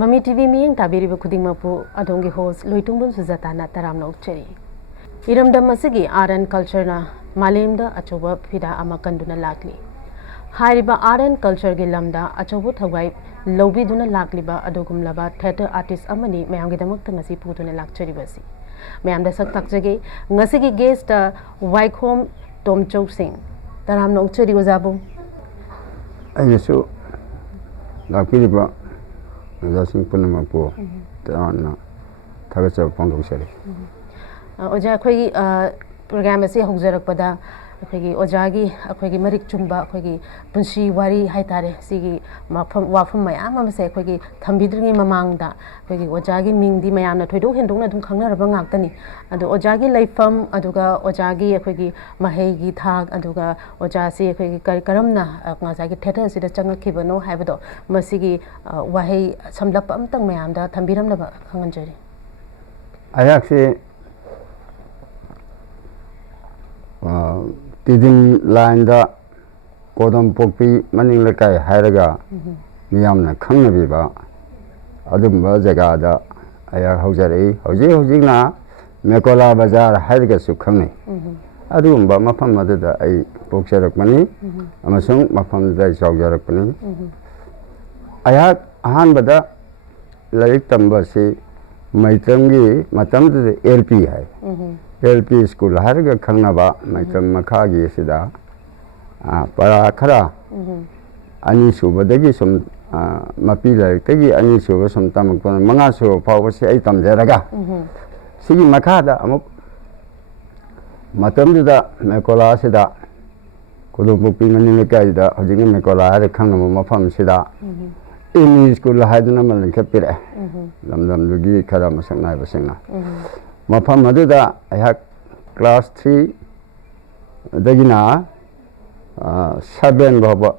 Mami TV miyang tabiri kuding mapu adongi host loitungban sujata na taram na ukcheri. Iram dam masigi art and culture na malemda achoba pida ama kanduna lakli. Hairiba art and culture gi lamda achobu thawai lobi duna lakliba adogum laba theater artist amani mayam gi damak ngasi putuna lakcheri basi. Mayam da sak takjage ngasi gi guest Waikhom Tomchok Singh taram na ukcheri ojabu. Ayesu lakliba Zasing Punamapo, Tana, Tagasa Pongosari. Oja Quay program as a Hogzer Pada, Ojagi, a Quaggy Marik Chumba, Quaggy Punshi, Wari, Haitare, Sigi, Wafum Mayama, say Quaggy, Tambidri Mamanga, Quaggy Ojagi Ming di Mayana, Todo and Dona Kanga Bangantani, and the Ojagi Life Farm, Aduga, Ojagi, a Quaggy Mahegi Tag, Aduga, Ojasi, Karamna, Nazaki Tetas, the Changa Kibano, Habito, Masigi, Wahi, some lapam tang Mayanda, Tambiram Kanganjari. I actually didn't line the Kodam Popi, Manilaka, Haraga, Miamna, Kangaviva, Adumba Zagada, Aya Hosari, Hosina, Mekola Bazar, Haraga Sukami. Adumba, Mapamada, a bookshare money, Amazon, Mapam the Jogger money. I had a handbada, like Tambasi, my tangi, Matam to the LP. LP school Haraga Kanava, Maitam Makagi Sida, Parakara, Anisu, but they give some Mapila, Tegi Anisu, some Tamakon, Mangaso, Power Saitam Zeraga. Sigi Makada, Amuk Matam to the Mekola Sida, Kudupupiman in the Gaida, Hojing Mekola had a Kanama Mapam Sida. In school Hadanam and Capire, Lamdam Lugi Karamasang Navasina. Mapam Maduda, I had class 3, Dagina, 7 Baba,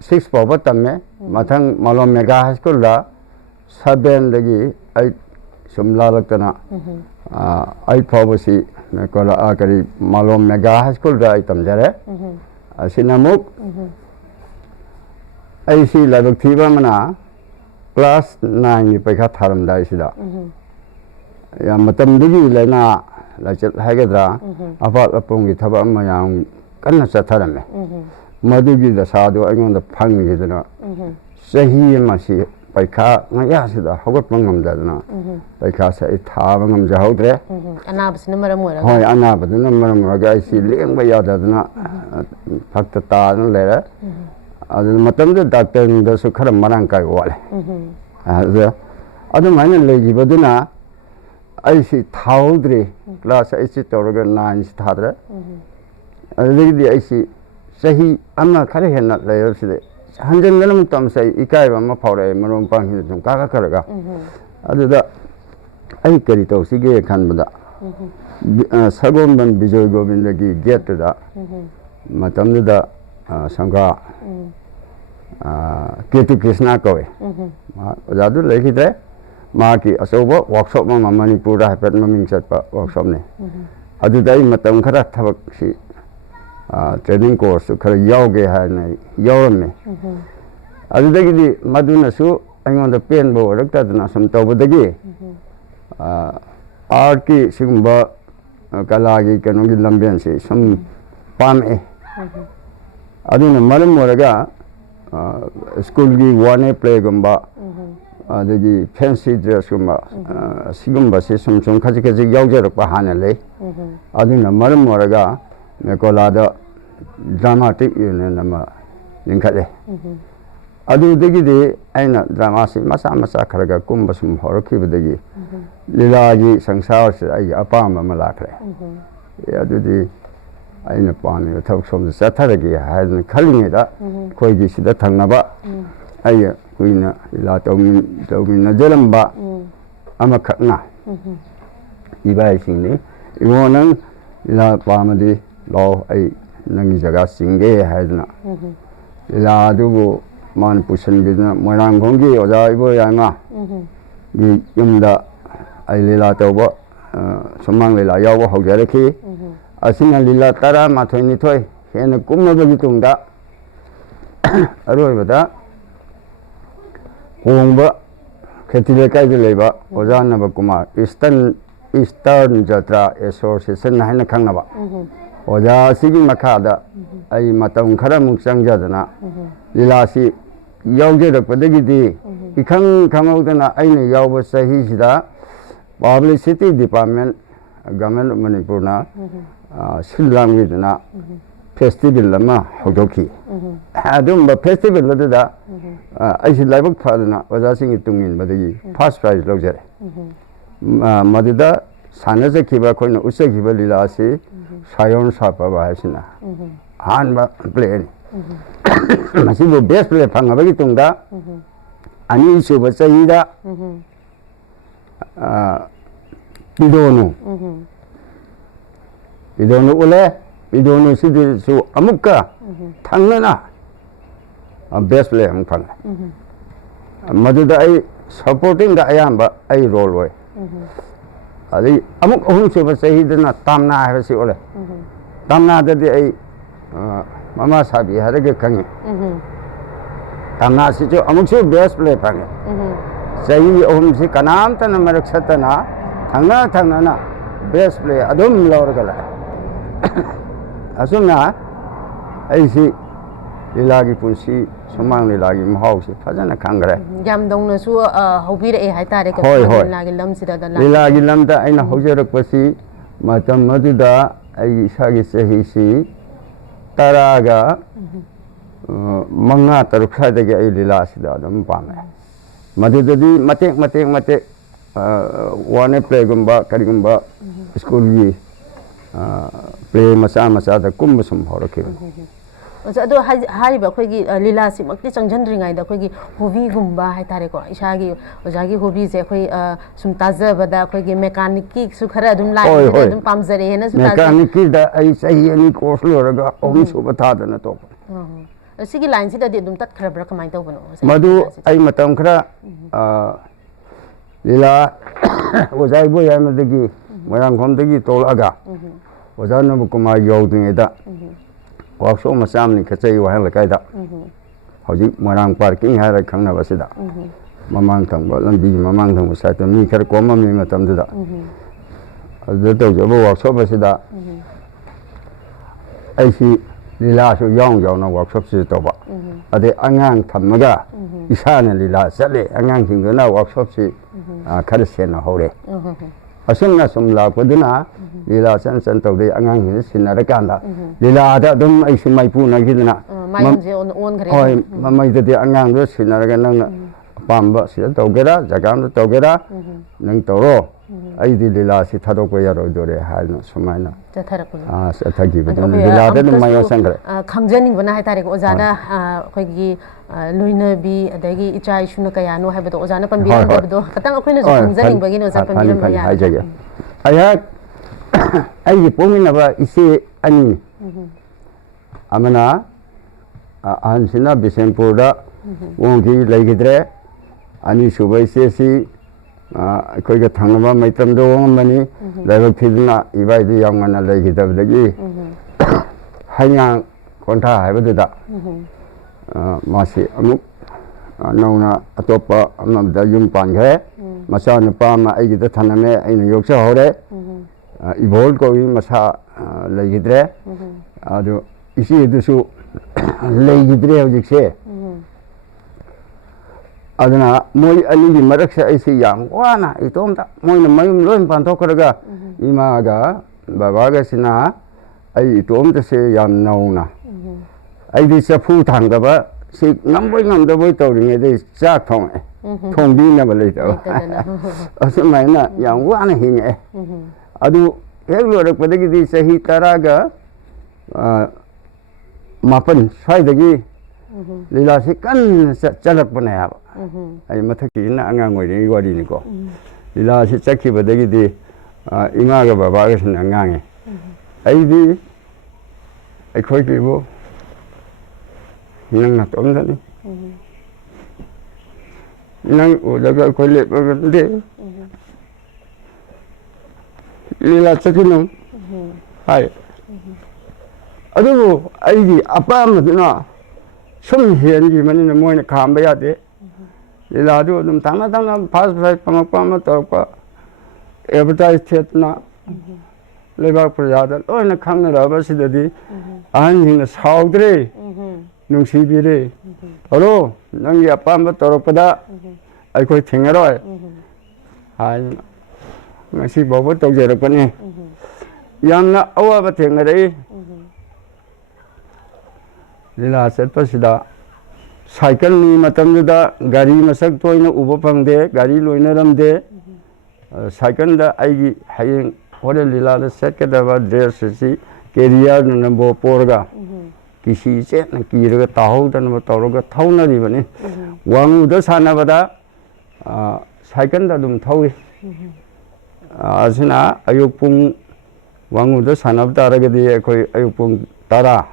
6 Baba Tame, Matang Malom Mega High School, 7 Dagi, 8 Sumlalatana, I Poverty, Mekola Akari, Malom Mega High School, item Jere, Sinamuk, I see Ladoktiva Mana, class 9, Pekataram Daisida. Matam Digi Lena, like Hagadra, about a pongi taba mayang, Kanasa Madugi the Sado, I want the Pangidana. Sahi Masi, by car, Mayasida, Hogapangam Dadana, by Casa Tavangam Jahodre, Anabs number more. Hoy Anab, the number of guys see Ling by Yadana, Pakta and Lera. Matam the doctor in the Sukara Marankai wall. Other minor lady, Baduna. I see Taudri, class I see Torga 9 starter. I see Sahi, I'm not carrying not later today. 100 millimeters say Ikaiva Mapore, Maron Pang, Kakaraga. Other that I carry to Sige Canada. Sagomban Bijo Govindagi get to that. Matamda Sanga Ketu Kisnako. Zadu like it there. Maki asobo workshop ma Manipura hapat maming satpa workshop ne adudai matam khara thabak si training course khara yauge ha na yaurame adudagi di maduna su aingon da pen bo rakta na sam tawbadagi art ki sigumba kala gi kanogi lambian si sam pam e aduna malam moraga school gi one play gumba the fancy dress Sigumba system, some Kazikazi Yauja Pahanale, Adina Maram Moraga, Mekolada, dramatic union in Kade. Adu Digidi, Aina Dramasi, Masamasa Karaga, Kumbasum, Horoki Digi, Lilagi, Sangsao, Apama Malakre. Adu the Aina Pan, you talk from the Saturday, I had calling it up, Koigi, the Tanaba. Ay kuina ila tawmin jalamba ama khakna ibai singni iwonang ila pamadi law ay nangi jaga singe haidna ila dugo man pusan bidna moirang gongi oja ibo yanga bi yumda ay lila tawba somang lila yawa hojare ki asina lila tara mathoi ni thoi hena kumma bagi tungda aroi bada Hongba ꯈꯦꯇ꯭ꯔꯤ ꯂꯩꯀꯥꯏꯗ ꯂꯩꯕ ꯑꯣꯖꯥ ꯅꯕꯀꯨꯃꯥꯔ eastern ꯖꯇ꯭ꯔꯥ association ꯍꯥꯏꯅ ꯈꯪꯅꯕ ꯑꯣꯖꯥ ꯑꯁꯤꯒꯤ ꯃꯈꯥꯗ ꯑꯩ ꯃꯇꯝ ꯈꯔꯃꯨꯛ ꯆꯪꯖꯗꯅ ꯂꯤꯂꯥꯁꯤ ꯌꯥꯎꯖꯔꯛꯄꯗꯒꯤꯗꯤ 이khang khangꯧꯗꯅ ꯑꯩꯅ ꯌꯥꯎꯕ ꯆꯍꯤꯁꯤꯗ ꯄꯕ꯭ꯂꯤꯁꯤꯇꯤ ꯗꯤꯄꯥꯔꯠꯃꯦꯟ ꯒꯚꯔꯟꯃꯦꯟꯠ ꯑꯣꯐ ꯃꯅꯤꯄꯨꯔꯅ ꯁꯤꯜ ꯂꯥꯡꯕꯤꯗꯨꯅ ꯐꯦꯁꯇꯤꯚꯦꯜ ꯑꯃ ꯍꯧꯗꯣꯛꯈꯤ ꯑꯗꯨꯝꯕ ꯐꯦꯁꯇꯤꯚꯦꯜ ꯑꯗꯨꯗ ꯑꯩꯁꯤ ꯂꯥꯏꯕꯛ ꯐꯗꯅ ꯑꯣꯖꯥꯁꯤꯡꯒꯤ ꯇꯨꯡ ꯏꯟꯕꯗꯒꯤ ꯐꯥꯔꯁ ꯄ꯭ꯔꯥꯏꯖ ꯂꯧꯖꯔꯦ ꯃꯗꯨꯗ ꯁꯥꯟꯅꯖꯈꯤꯕ ꯑꯩꯈꯣꯏꯅ ꯎꯠꯆꯈꯤꯕ ꯂꯤꯂꯥ ꯑꯁꯤ ꯁꯥꯌꯣꯟ ꯁꯥꯄꯕ ꯍꯥꯏꯕꯁꯤꯅ ꯑꯍꯥꯟꯕ ꯄ꯭ꯂꯦꯅꯤ ꯃꯁꯤꯕꯨ ꯕꯦꯁ ꯄ꯭ꯂꯦ ꯐꯪꯉꯕꯒꯤ ꯇꯨꯡꯗ ꯑꯅꯤꯁꯨꯕ ꯆꯍꯤꯗ ꯄꯤꯗꯣꯅꯨ ꯎꯠꯂꯦ ꯄꯤꯗꯣꯅꯨꯁꯤꯗꯁꯨ ꯑꯃꯨꯛꯀ ꯊꯪꯅꯅ ꯕꯦꯁ ꯄ꯭ꯂꯦ ꯑꯃꯨꯛ ꯐꯪꯉꯦ ꯃꯗꯨꯗ ꯑꯩ ꯁꯄꯣꯔꯇꯤꯡꯗ ꯑꯌꯥꯝꯕ ꯑꯩ ꯔꯣꯜ ꯑꯣꯏ ꯑꯗꯩ ꯑꯃꯨꯛ ꯑꯍꯨꯝꯁꯨꯕ ꯆꯍꯤꯗꯅ ꯇꯥꯝꯅꯥ ꯍꯥꯏꯕꯁꯤ ꯎꯠꯂꯦ ꯇꯥꯝꯅꯥꯗꯗꯤ ꯑꯩ ꯃꯃꯥ ꯁꯥꯕꯤ ꯍꯥꯏꯔꯒ ꯈꯪꯉꯤ ꯇꯥꯝꯅꯥꯁꯤꯁꯨ ꯑꯃꯨꯛꯁꯨ ꯕꯦꯁ ꯄ꯭ꯂꯦ ꯐꯪꯉꯦ ꯆꯍꯤ ꯑꯍꯨꯝꯁꯤ ꯀꯅꯥꯝꯇꯅ ꯃꯔꯛ ꯁꯠꯇꯅ ꯊꯪꯅꯅ ꯕꯦꯁ ꯄ꯭ꯂꯦ ꯑꯗꯨꯝ ꯂꯧꯔꯒ ꯂꯥꯛꯑꯦ ꯑꯁꯨꯝꯅ ꯑꯩꯁꯤ ꯂꯤꯂꯥꯒꯤ ꯄꯨꯟꯁꯤ ꯁꯨꯃꯥꯡ ꯂꯤꯂꯥꯒꯤ ꯃꯍꯥꯎꯁꯤ ꯐꯖꯅ ꯈꯪꯈ꯭ꯔꯦ ꯌꯥꯝ ꯅꯧꯅꯁꯨ ꯍꯧꯕꯤꯔꯛꯑꯦ ꯍꯥꯏꯇꯥꯔꯦ ꯍꯣꯏ ꯍꯣꯏ ꯂꯤꯂꯥꯒꯤ ꯂꯝꯁꯤꯗ ꯂꯤꯂꯥꯒꯤ ꯂꯝꯗ ꯑꯩꯅ ꯍꯧꯖꯔꯛꯄꯁꯤ ꯃꯇꯝ ꯑꯗꯨꯗ ꯑꯩꯒꯤ ꯏꯁꯥꯒꯤ ꯆꯍꯤꯁꯤ ꯇꯔꯥꯒ ꯃꯉꯥ ꯇꯔꯨꯛ ꯁ꯭ꯋꯥꯏꯗꯒꯤ ꯑꯩ ꯂꯤꯂꯥꯁꯤꯗ ꯑꯗꯨꯝ ꯄꯥꯝꯃꯦ ꯃꯗꯨꯗꯗꯤ ꯃꯇꯦꯛ ꯋꯥꯟ ꯄ꯭ꯂꯦꯒꯨꯝꯕ ꯀꯔꯤꯒꯨꯝꯕ ꯁ꯭ꯀꯨꯜꯒꯤ ꯄ꯭ꯂꯦ ꯃꯆꯥꯗ ꯀꯨꯝꯕ ꯁꯨꯝ ꯍꯧꯔꯛꯈꯤꯕꯅꯤ ꯑꯗꯣ ꯍꯥꯏꯔꯤꯕ ꯑꯩꯈꯣꯏꯒꯤ ꯂꯤꯂꯥꯁꯤꯃꯛꯇꯤ ꯆꯪꯁꯤꯟꯗ꯭ꯔꯤꯉꯩꯗ ꯑꯩꯈꯣꯏꯒꯤ ꯍꯣꯕꯤꯒꯨꯝꯕ ꯍꯥꯏꯇꯥꯔꯦꯀꯣ ꯏꯁꯥꯒꯤ ꯑꯣꯖꯥꯒꯤ ꯍꯣꯕꯤꯁꯦ ꯑꯩꯈꯣꯏ ꯁꯨꯝ ꯇꯥꯖꯕꯗ ꯑꯩꯈꯣꯏꯒꯤ ꯃꯦꯀꯥꯅꯤꯛꯀꯤꯁꯨ ꯈꯔ ꯑꯗꯨꯝ ꯂꯥꯏꯟꯁꯤꯗ ꯑꯗꯨꯝ ꯄꯥꯝꯖꯔꯛꯑꯦꯅꯁꯨ ꯇꯥꯖꯩ ꯃꯦꯀꯥꯅꯤꯛꯀꯤꯗ ꯑꯩ ꯆꯍꯤ 2 ꯀꯣꯔꯁ ꯂꯣꯏꯔꯒ ꯑꯍꯨꯝꯁꯨꯕ ꯊꯥꯗꯅ ꯇꯣꯛꯄꯅꯤ ꯁꯤꯒꯤ ꯂꯥꯏꯟꯁꯤꯗꯗꯤ ꯑꯗꯨꯝ ꯇꯠꯈ꯭ꯔꯕ꯭ꯔꯥ ꯀꯃꯥꯏꯅ ꯇꯧꯕꯅꯣ ꯃꯗꯨ ꯑꯩ ꯃꯇꯝ ꯈꯔ ꯂꯤꯂꯥ ꯑꯣꯖꯥ ꯏꯕꯣ ꯌꯥꯏꯃꯗꯒꯤ ꯃꯣꯏꯔꯥꯡꯈꯣꯝꯗꯒꯤ ꯇꯣꯂꯛꯑꯒ ꯑꯣꯖꯥ ꯅꯕꯀꯨꯃꯥꯔ ꯌꯧꯗ꯭ꯔꯤꯉꯩꯗ ꯋꯥꯛꯁꯣꯞ ꯃꯆꯥ ꯑꯃ ꯂꯤꯡꯈꯠꯆꯩ ꯋꯥꯍꯦꯡ ꯂꯩꯀꯥꯏꯗ ꯍꯧꯖꯤꯛ ꯃꯣꯏꯔꯥꯡ ꯄꯥꯔꯀꯤꯡ ꯍꯥꯏꯔꯒ ꯈꯪꯅꯕꯁꯤꯗ ꯃꯃꯥꯡ ꯊꯪꯕ ꯂꯝꯕꯤꯒꯤ ꯃꯃꯥꯡ ꯊꯪꯕ ꯁꯥꯏꯠꯇ ꯃꯤ ꯈꯔ ꯀꯣꯝꯃꯝꯃꯤ ꯃꯇꯝꯗꯨꯗ ꯑꯗꯨꯗ ꯇꯧꯖꯕ ꯋꯥꯛꯁꯣꯞ ꯑꯁꯤꯗ ꯑꯩꯁꯤ ꯂꯤꯂꯥꯁꯨ ꯌꯥꯎꯅ ꯋꯥꯛꯁꯣꯞꯁꯤꯁꯨ ꯇꯧꯕ ꯑꯗꯩ ꯑꯉꯥꯡ ꯊꯝꯃꯒ ꯏꯁꯥꯅ ꯂꯤꯂꯥ ꯆꯠꯂꯦ ꯑꯉꯥꯡꯁꯤꯡꯗꯨꯅ ꯋꯥꯛꯁꯣꯞꯁꯤ ꯈꯔ ꯁꯦꯟꯅꯍꯧꯔꯦ ꯑꯁꯨꯝꯅ ꯁꯨꯝ ꯂꯥꯛꯄꯗꯨꯅ ꯂꯤꯂꯥ ꯆꯟ ꯇꯧꯗꯩ ꯑꯉꯥꯡꯁꯤꯡꯁꯤ ꯁꯤꯟꯅꯔꯀꯥꯟꯗ ꯂꯤꯂꯥꯗ ꯑꯗꯨꯝ ꯑꯩꯁꯨ ꯃꯥꯏꯄꯨꯅꯈꯤꯗꯅ ꯍꯣꯏ ꯃꯃꯩꯗꯗꯤ ꯑꯉꯥꯡꯗꯨ ꯁꯤꯟꯅꯔꯒ ꯅꯪꯅ ꯑꯄꯥꯝꯕ ꯁꯤꯗ ꯇꯧꯒꯦꯔꯥ ꯖꯒꯥ ꯑꯃꯗ ꯇꯧꯒꯦꯔꯥ ꯅꯪ ꯇꯧꯔꯣ ꯑꯩꯗꯤ ꯂꯤꯂꯥꯁꯤ ꯊꯥꯗꯣꯛꯄ ꯌꯥꯔꯣꯏꯗꯣꯔꯦ ꯍꯥꯏꯅ ꯁꯨꯃꯥꯏꯅ ꯆꯠꯊꯈꯤꯕꯗꯨꯅ ꯂꯤꯂꯥꯗ ꯑꯗꯨꯝ ꯃꯥꯏ ꯑꯣꯟꯁꯟꯈ꯭ꯔꯦ ꯈꯪꯖꯅꯤꯡꯕꯅ ꯍꯥꯏꯇꯥꯔꯦꯀꯣ ꯑꯣꯖꯥꯅ ꯑꯩꯈꯣꯏꯒꯤ ꯂꯣꯏꯅꯕꯤ ꯑꯗꯒꯤ ꯏꯆꯥ ꯏꯁꯨꯅ ꯀꯌꯥꯅꯣ ꯍꯥꯏꯕꯗꯣ ꯑꯣꯖꯥꯅ ꯄꯟꯕꯤꯔꯝꯗꯕꯗꯣ ꯈꯤꯇꯪ ꯑꯩꯈꯣꯏꯅꯁꯨ ꯈꯪꯖꯅꯤꯡꯕꯒꯤꯅ ꯑꯣꯖꯥ ꯄꯟꯕꯤꯔꯝꯕ ꯌꯥꯏ ꯍꯥꯏꯖꯒꯦ ꯑꯩꯍꯥꯛ ꯑꯩꯒꯤ ꯄꯣꯛꯃꯤꯟꯅꯕ ꯏꯆꯦ ꯑꯅꯤꯅꯤ ꯑꯃꯅ ꯑꯍꯟꯁꯤꯅ ꯕꯤꯁꯦꯝꯄꯨꯔꯗ ꯍꯣꯡꯈꯤ ꯂꯩꯈꯤꯗ꯭ꯔꯦ ꯑꯅꯤꯁꯨꯕ ꯏꯆꯦꯁꯤ ꯑꯩꯈꯣꯏꯒ ꯊꯪꯅꯕ ꯃꯩꯇ꯭ꯔꯝꯗ ꯍꯣꯡꯉꯝꯕꯅꯤ ꯂꯥꯏꯕꯛ ꯊꯤꯗꯨꯅ ꯏꯕꯥꯏꯗꯨ ꯌꯥꯝ ꯉꯟꯅ ꯂꯩꯈꯤꯗꯕꯗꯒꯤ ꯍꯩꯉꯥꯡ ꯀꯣꯟꯊꯥ ꯍꯥꯏꯕꯗꯨꯗ ꯃꯥꯁꯤ ꯑꯃꯨꯛ ꯅꯧꯅ ꯑꯇꯣꯞꯄ ꯑꯃꯗ ꯌꯨꯝ ꯄꯥꯟꯈ꯭ꯔꯦ ꯃꯆꯥꯅꯨꯄꯥ ꯑꯃ ꯑꯩꯒꯤꯗ ꯊꯅꯝꯃꯦ ꯑꯩꯅ ꯌꯣꯛꯆꯍꯧꯔꯦ ꯏꯕꯣꯜ ꯀꯧꯏ ꯃꯁꯥ ꯂꯩꯈꯤꯗ꯭ꯔꯦ ꯑꯗꯨ ꯏꯆꯦꯗꯨꯁꯨ ꯂꯩꯈꯤꯗ꯭ꯔꯦ ꯍꯧꯖꯤꯛꯁꯦ ꯑꯗꯨꯅ ꯃꯣꯏ ꯑꯅꯤꯒꯤ ꯃꯔꯛꯁꯦ ꯑꯩꯁꯤ ꯌꯥꯝ ꯋꯥꯅ ꯏꯇꯣꯝꯇ ꯃꯣꯏꯅ ꯃꯌꯨꯝ ꯂꯣꯏ ꯄꯥꯟꯊꯣꯛꯈ꯭ꯔꯒ ꯏꯃꯥꯒ ꯕꯕꯥꯒꯁꯤꯅ ꯑꯩ ꯏꯇꯣꯝꯇꯁꯦ ꯌꯥꯝ ꯅꯧꯅ ꯑꯩꯗꯤ ꯆꯐꯨ ꯊꯥꯡꯗꯕ ꯁꯤ ꯉꯝꯕꯣꯏ ꯉꯝꯗꯕꯣꯏ ꯇꯧꯔꯤꯉꯩꯗꯩ ꯆꯥꯛ ꯊꯣꯡꯉꯛꯑꯦ ꯊꯣꯡꯕꯤꯅꯕ ꯂꯩꯇꯕ ꯑꯁꯨꯃꯥꯏꯅ ꯌꯥꯝ ꯋꯥꯅ ꯍꯤꯡꯉꯛꯑꯦ ꯑꯗꯨ ꯍꯦꯛ ꯂꯣꯏꯔꯛꯄꯗꯒꯤꯗꯤ ꯆꯍꯤ 10ꯒ 7 ꯁ꯭ꯋꯥꯏꯗꯒꯤ ꯂꯤꯂꯥꯁꯤ ꯀꯟꯅ ꯆꯠꯂꯛꯄꯅꯦ ꯍꯥꯏꯕ ꯑꯩ ꯃꯊꯛꯀꯤꯁꯤꯅ ꯑꯉꯥꯡ ꯑꯣꯏꯔꯤꯉꯩꯒꯤ ꯋꯥꯔꯤꯅꯤꯀꯣ ꯂꯤꯂꯥꯁꯤ ꯆꯠꯈꯤꯕꯗꯒꯤꯗꯤ ꯏꯃꯥꯒ ꯕꯕꯥꯒꯁꯤꯅ ꯉꯥꯡꯉꯦ ꯑꯩꯗꯤ ꯑꯩꯈꯣꯏꯒꯤꯕꯨ ꯅꯪ ꯅꯇꯣꯝꯗꯅꯤ ꯅꯪ ꯎꯔꯒ ꯑꯩꯈꯣꯏ ꯂꯦꯞꯄꯒꯗꯤ ꯂꯤꯂꯥ ꯆꯠꯈꯤꯅꯨ ꯍꯥꯏ ꯑꯗꯨꯕꯨ ꯑꯩꯒꯤ ꯑꯄꯥꯝꯕꯗꯨꯅ ꯁꯨꯝ ꯍꯦꯟꯈꯤꯕꯅꯤꯅ ꯃꯣꯏꯅ ꯈꯥꯝꯕ ꯌꯥꯗꯦ लीलादू अदुम ताना ताना फास्ट फास्ट पमक पम तौरपा एडवर्टाइज थेतना लेबाक प्रजादा लोइना खंगराबसिददी अहनसिंगना साउद्रे नुंसीबिरे अरो नंगी अपाम तौरपदा अखोय थेंगरोय हाय ngasi bawa tawjarapani yamna awaba thengare lila setpasida cycle ni matamda gari masak toina uba pangde gari loina ramde cycle da aigi hayeng hore lila da setkadaba dress si career nambo porga kisi che na kiraga tahau dan tawroga thauna ribani wangu da sanabada cycle da dum thawi asina ayuk pung wangu da sanab taragadi koi ayuk pung tara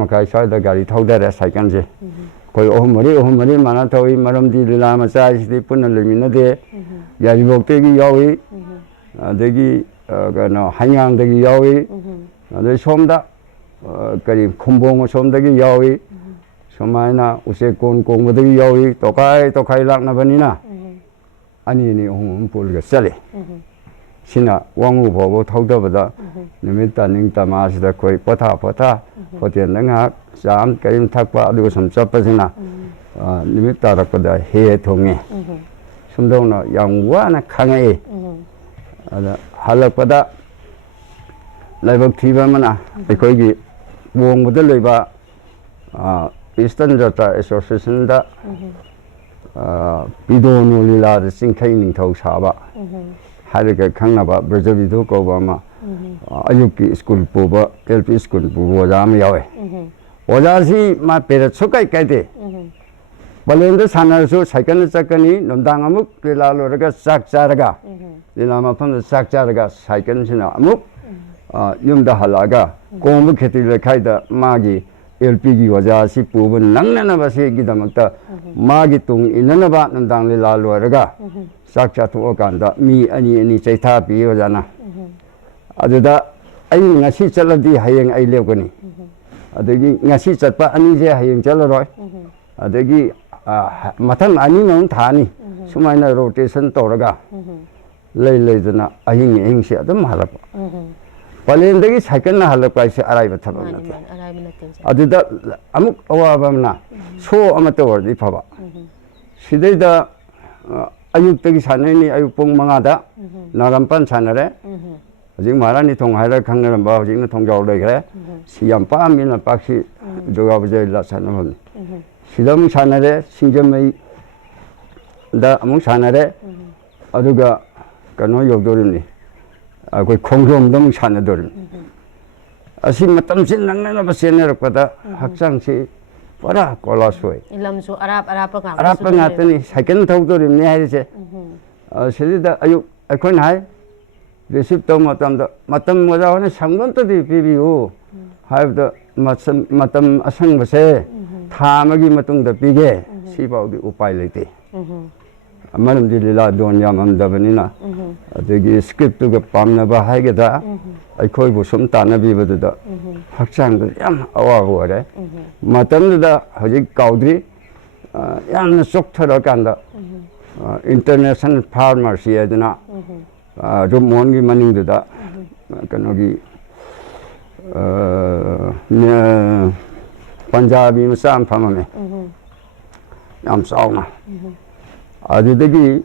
makai sai da gari thaudare cycle je koi ohmari mana thawi maramdi lila macha isi punna lemina de yari bokte gi yawi adegi gano hanyang de gi yawi ade somda kari khumbong somda gi yawi somaina use kon kong de gi yawi tokai lakna banina ani pul ga sale sina wangu bobo thaudabada nimit taning tamasida koi patha hotel nanga sam karim thakpa adu sam chapasina nimit tarakpada he thonge sumdona yangwana khangai ada halakpada laibak thiba mana ekoi gi wongbuda leiba Eastern Jata Association da bidono lila da singkai ningthau saba hairaga khangnaba brajabido kobama ayuki school puba LP school puba jam yawe oja si ma pera chukai kaide balenda sanarsu cycle chakani nomdang amuk lila loraga sak charaga lila ma pham sak charaga cycle sina amuk yumda halaga kombu kheti le khaida magi LP gi oja si puba nangnana base gi damakta magi tung inanaba nomdang lila loraga sak chatu okanda mi ani chaitha pi ojana aduda ai ngasi chaladi hayeng ai lewgani adagi ngasi chatpa ani je hayeng chalaroi adagi matham ani nong thani sumaina rotation toraga lei dana ahing se adum halap palendagi cycle na halap kaise arai bathabam na aduda amuk awabamna so amata wardi phaba sidaida ayuk tagi sanani ayuk pung mangada nagampan sanare hojik marani thong haira khangnaramba hojik na thong jaw lei gre siam pa mina paksi joga bujai la sanam sidam sanare singjamai da amung sanare aduga kano yogdorimni akoi khongrom dam sanadorim asi matam sin nangna ba senerakpada hakchangsi pura kolasoi ilamsu arap ngatani cycle thaudorimni haise sidida ayuk akhon hai receive to matam moja hone samgon to di pibiu haibda matam asang base thamagi matung da pige sibaudi upai leite amaram di lila don yamam dabanina adegi script to ga pamna ba haigeda aikhoi bu sum tanabi badada hakchang da yam awa hore matam da hojik kaudri yamna chokthara kanda international pharmacy aduna rumon gi maning da kanogi Punjabi masam phamame yam sauna adudagi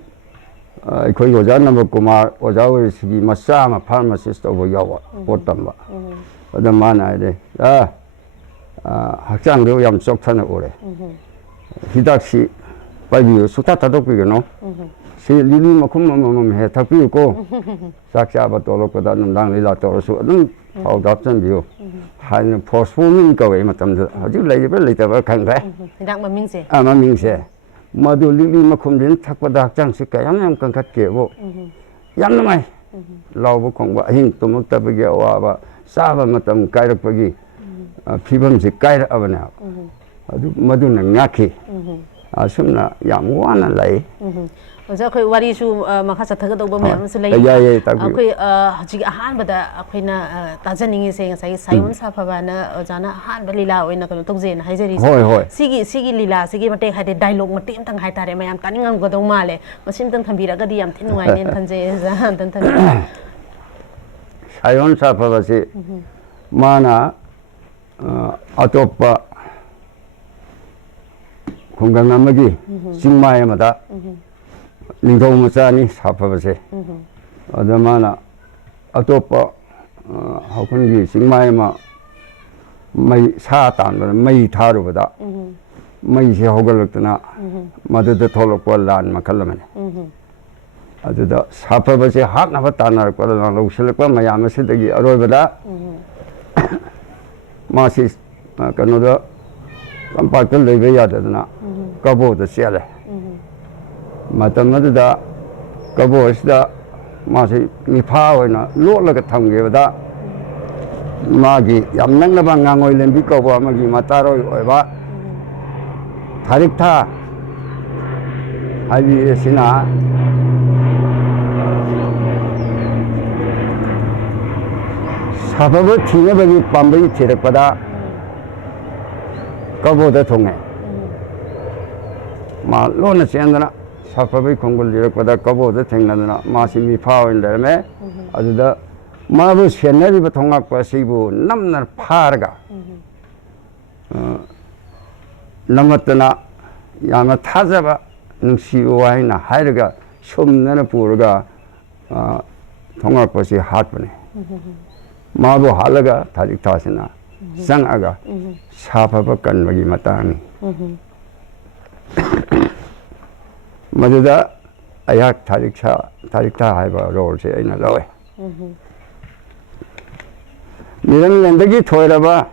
akhoi oja number kumar oja sigi masama pharmacist over yawa potamba adamana ide hakchang do yam chokthana ore hidaksi pabiyo suta tadokpigeno si lili makhum he thapiu ko sakcha ba tolo ko da namdang lila torosu adum hau dapchan biyo han phosphomine ka we matam da haju leita ba khangre hidak maming se maming se madu lili makhum din thakpa da hakchang si kayam yam kangkhat ke bo yam namai lawbu khongba hing tumuk tabagi awa ba saba matam kairak pagi phibam si kaira abana adu madu na ngaki asumna yam wana lai ꯑꯣꯖꯥ ꯑꯩꯈꯣꯏ ꯋꯥꯔꯤꯁꯨ ꯃꯈꯥ ꯆꯠꯊꯒꯗꯧꯕ ꯃꯌꯥꯝ ꯑꯃꯁꯨ ꯂꯩ ꯌꯥꯏ ꯇꯥꯛꯄꯤꯌꯨ ꯑꯩꯈꯣꯏ ꯍꯧꯖꯤꯛ ꯑꯍꯥꯟꯕꯗ ꯑꯩꯈꯣꯏꯅ ꯇꯥꯖꯅꯤꯡꯉꯤꯁꯦ ꯉꯁꯥꯏꯒꯤ ꯁꯥꯌꯣꯟ ꯁꯥꯐꯕꯅ ꯑꯣꯖꯥꯅ ꯑꯍꯥꯟꯕ ꯂꯤꯂꯥ ꯑꯣꯏꯅ ꯀꯩꯅꯣ ꯇꯧꯖꯩꯅ ꯍꯥꯏꯖꯔꯤꯁꯦ ꯍꯣꯏ ꯍꯣꯏ ꯁꯤꯒꯤ ꯂꯤꯂꯥꯁꯤꯒꯤ ꯃꯇꯦꯛ ꯍꯥꯏꯗꯤ ꯗꯥꯏꯂꯣꯛ ꯃꯇꯦꯛ ꯑꯃꯇꯪ ꯍꯥꯏꯇꯥꯔꯦ ꯃꯌꯥꯝ ꯇꯥꯅꯤꯡꯉꯝꯒꯗꯧ ꯃꯥꯜꯂꯦ ꯃꯁꯤꯃꯇꯪ ꯊꯝꯕꯤꯔꯒꯗꯤ ꯌꯥꯝ ꯊꯤ ꯅꯨꯡꯉꯥꯏꯅꯦꯅ ꯈꯟꯖꯩ ꯑꯣꯖꯥ ꯑꯝꯇꯪ ꯊꯝꯕꯤꯔꯒ ꯁꯥꯌꯣꯟ ꯁꯥꯐꯕꯁꯤ ꯃꯥꯅ ꯑꯇꯣꯞꯄ ꯈꯨꯡꯒꯪ ꯑꯃꯒꯤ ꯆꯤꯡꯃꯥꯏ ꯑꯃꯗ ꯅꯤꯡꯊꯧ ꯃꯆꯥꯅꯤ ꯁꯥꯐꯕꯁꯦ ꯑꯗ ꯃꯥꯅ ꯑꯇꯣꯞꯄ ꯍꯧꯈꯨꯟꯒꯤ ꯆꯤꯡꯃꯥꯏ ꯑꯃ ꯃꯩ ꯁꯥ ꯇꯥꯟꯕꯗ ꯃꯩ ꯊꯥꯔꯨꯕꯗ ꯃꯩꯁꯦ ꯍꯧꯒꯠꯂꯛꯇꯅ ꯃꯗꯨꯗ ꯊꯣꯛꯂꯛꯄ ꯂꯥꯟ ꯃꯈꯜ ꯑꯃꯅꯤ ꯑꯗꯨꯗ ꯁꯥꯐꯕꯁꯦ ꯍꯥꯠꯅꯕ ꯇꯥꯟꯅꯔꯛꯄꯗ ꯂꯧꯁꯤꯜꯂꯛꯄ ꯃꯌꯥꯝ ꯑꯁꯤꯗꯒꯤ ꯑꯔꯣꯏꯕꯗ ꯃꯥꯁꯤ ꯀꯩꯅꯣꯗ ꯇꯝꯄꯥꯛꯇ ꯂꯩꯕ ꯌꯥꯗꯗꯅ ꯀꯕꯣꯗ ꯆꯦꯜꯂꯦ ꯃꯇꯝ ꯑꯗꯨꯗ ꯀꯕꯣ ꯑꯁꯤꯗ ꯃꯥꯁꯤ ꯃꯤꯐꯥ ꯑꯣꯏꯅ ꯂꯣꯠꯂꯒ ꯊꯝꯈꯤꯕꯗ ꯃꯥꯒꯤ ꯌꯥꯝ ꯅꯛꯅꯕ ꯉꯥꯉꯣꯏ ꯂꯦꯝꯕꯤ ꯀꯧꯕ ꯑꯃꯒꯤ ꯃꯇꯥꯔꯣꯏ ꯑꯣꯏꯕ ꯊꯥꯔꯤꯛꯊꯥ ꯍꯥꯏꯕꯤ ꯑꯁꯤꯅ ꯁꯥꯐꯕ ꯊꯤꯅꯕꯒꯤ ꯄꯥꯝꯕꯩ ꯊꯤꯔꯛꯄꯗ ꯀꯕꯣꯗ ꯊꯨꯡꯉꯦ ꯃꯥ ꯂꯣꯟꯅ ꯆꯦꯟꯗꯅ ꯁꯥꯐꯕꯒꯤ ꯈꯣꯡꯒꯨꯜ ꯂꯤꯔꯛꯄꯗ ꯀꯕꯣꯗ ꯊꯦꯡꯅꯗꯅ ꯃꯥꯁꯤ ꯃꯤꯐꯥ ꯑꯣꯏꯅ ꯂꯩꯔꯝꯃꯦ ꯑꯗꯨꯗ ꯃꯥꯕꯨ ꯁꯦꯟꯅꯔꯤꯕ ꯊꯣꯉꯛꯄ ꯑꯁꯤꯕꯨ ꯅꯝꯅ ꯐꯥꯔꯒ ꯅꯝꯃꯠꯇꯅ ꯌꯥꯝꯅ ꯊꯥꯖꯕ ꯅꯨꯡꯁꯤꯕ ꯋꯥꯍꯩꯅ ꯍꯥꯏꯔꯒ ꯁꯨꯝꯅꯅ ꯄꯨꯔꯒ ꯊꯣꯉꯛꯄꯁꯤ ꯍꯥꯠꯄꯅꯤ 마부 할라가 다직 타시나 쌍아가 사파바 간박이 마땅히 마두다 아약 다직타 하이바 롤세 아이나 로에 니랑 랜드기 토이라바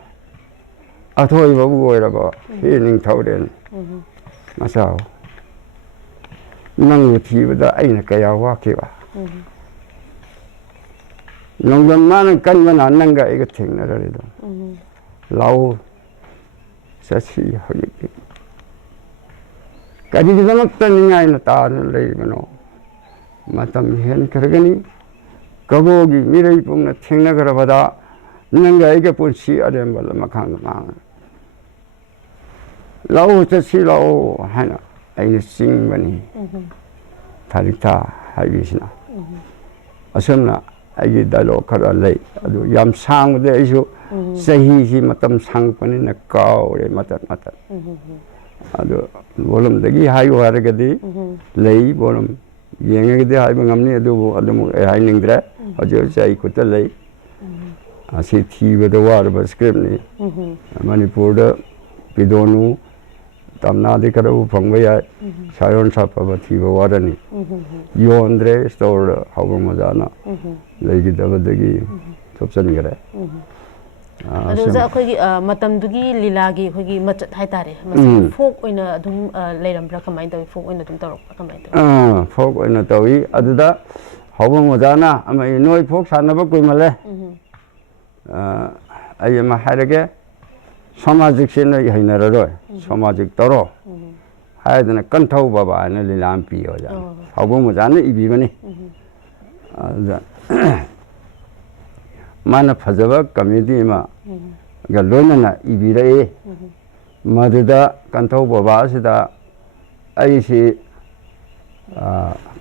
아토이바 부고이라바 히닝 타우렌 마사오 năng thiba aina kaya wakiba nong dam man kan man nang ga ega thingna ra do lau sasi hagi kadi ji damak tan ngai na ta lei gano matam hen kargani kabo gi mirai pung na thingna gara bada nang ga ega punsi adem bal makhang mang lau sasi lau hana aina sing bani 다릭타 하기시나 어선나 아기 달로 가라 레이 아주 얌 상데 이슈 세히시 마탐 상권이나 까오레 마탐 아주 볼음데기 하이고 하르게디 레이 볼음 ꯌꯦꯡꯉꯒꯗꯤ ꯍꯥꯏꯕ ꯉꯝꯅꯤ ꯑꯗꯨꯕꯨ ꯑꯗꯨꯃꯛ ꯑꯩ ꯍꯥꯏꯅꯤꯡꯗ꯭ꯔꯦ ꯍꯧꯖꯤꯛ ꯍꯧꯖꯤꯛ ꯑꯩ ꯈꯨꯠꯇ ꯂꯩ ꯑꯁꯤ ꯊꯤꯕꯗ ꯋꯥꯔꯕ ꯁ꯭ꯀ꯭ꯔꯤꯞꯅꯤ ꯃꯅꯤꯄꯨꯔꯗ ꯄꯤꯗꯣꯅꯨ tamnadi karabu phangba sayon sapaba thiba warani yondre store hawga mazana leigi dabadagi thopsan gare aduza akhoi matamdugi lilagi khoi machat haitare masi folk oina adum leirambra kamai tawi folk oina dum torok kamai tawi folk oina tawi aduda hawga mazana amai noi folk sanaba kuimale ayama harage सामाजिक से नहीं है ना रो सामाजिक तरो है तो ना कंठाऊ बाबा ने लीलाम पी हो जा अब वो मुझे ना इबी बने माना फजवा कमेडी में गलोना ना इबी रहे मधुदा कंठाऊ बाबा से दा ऐसी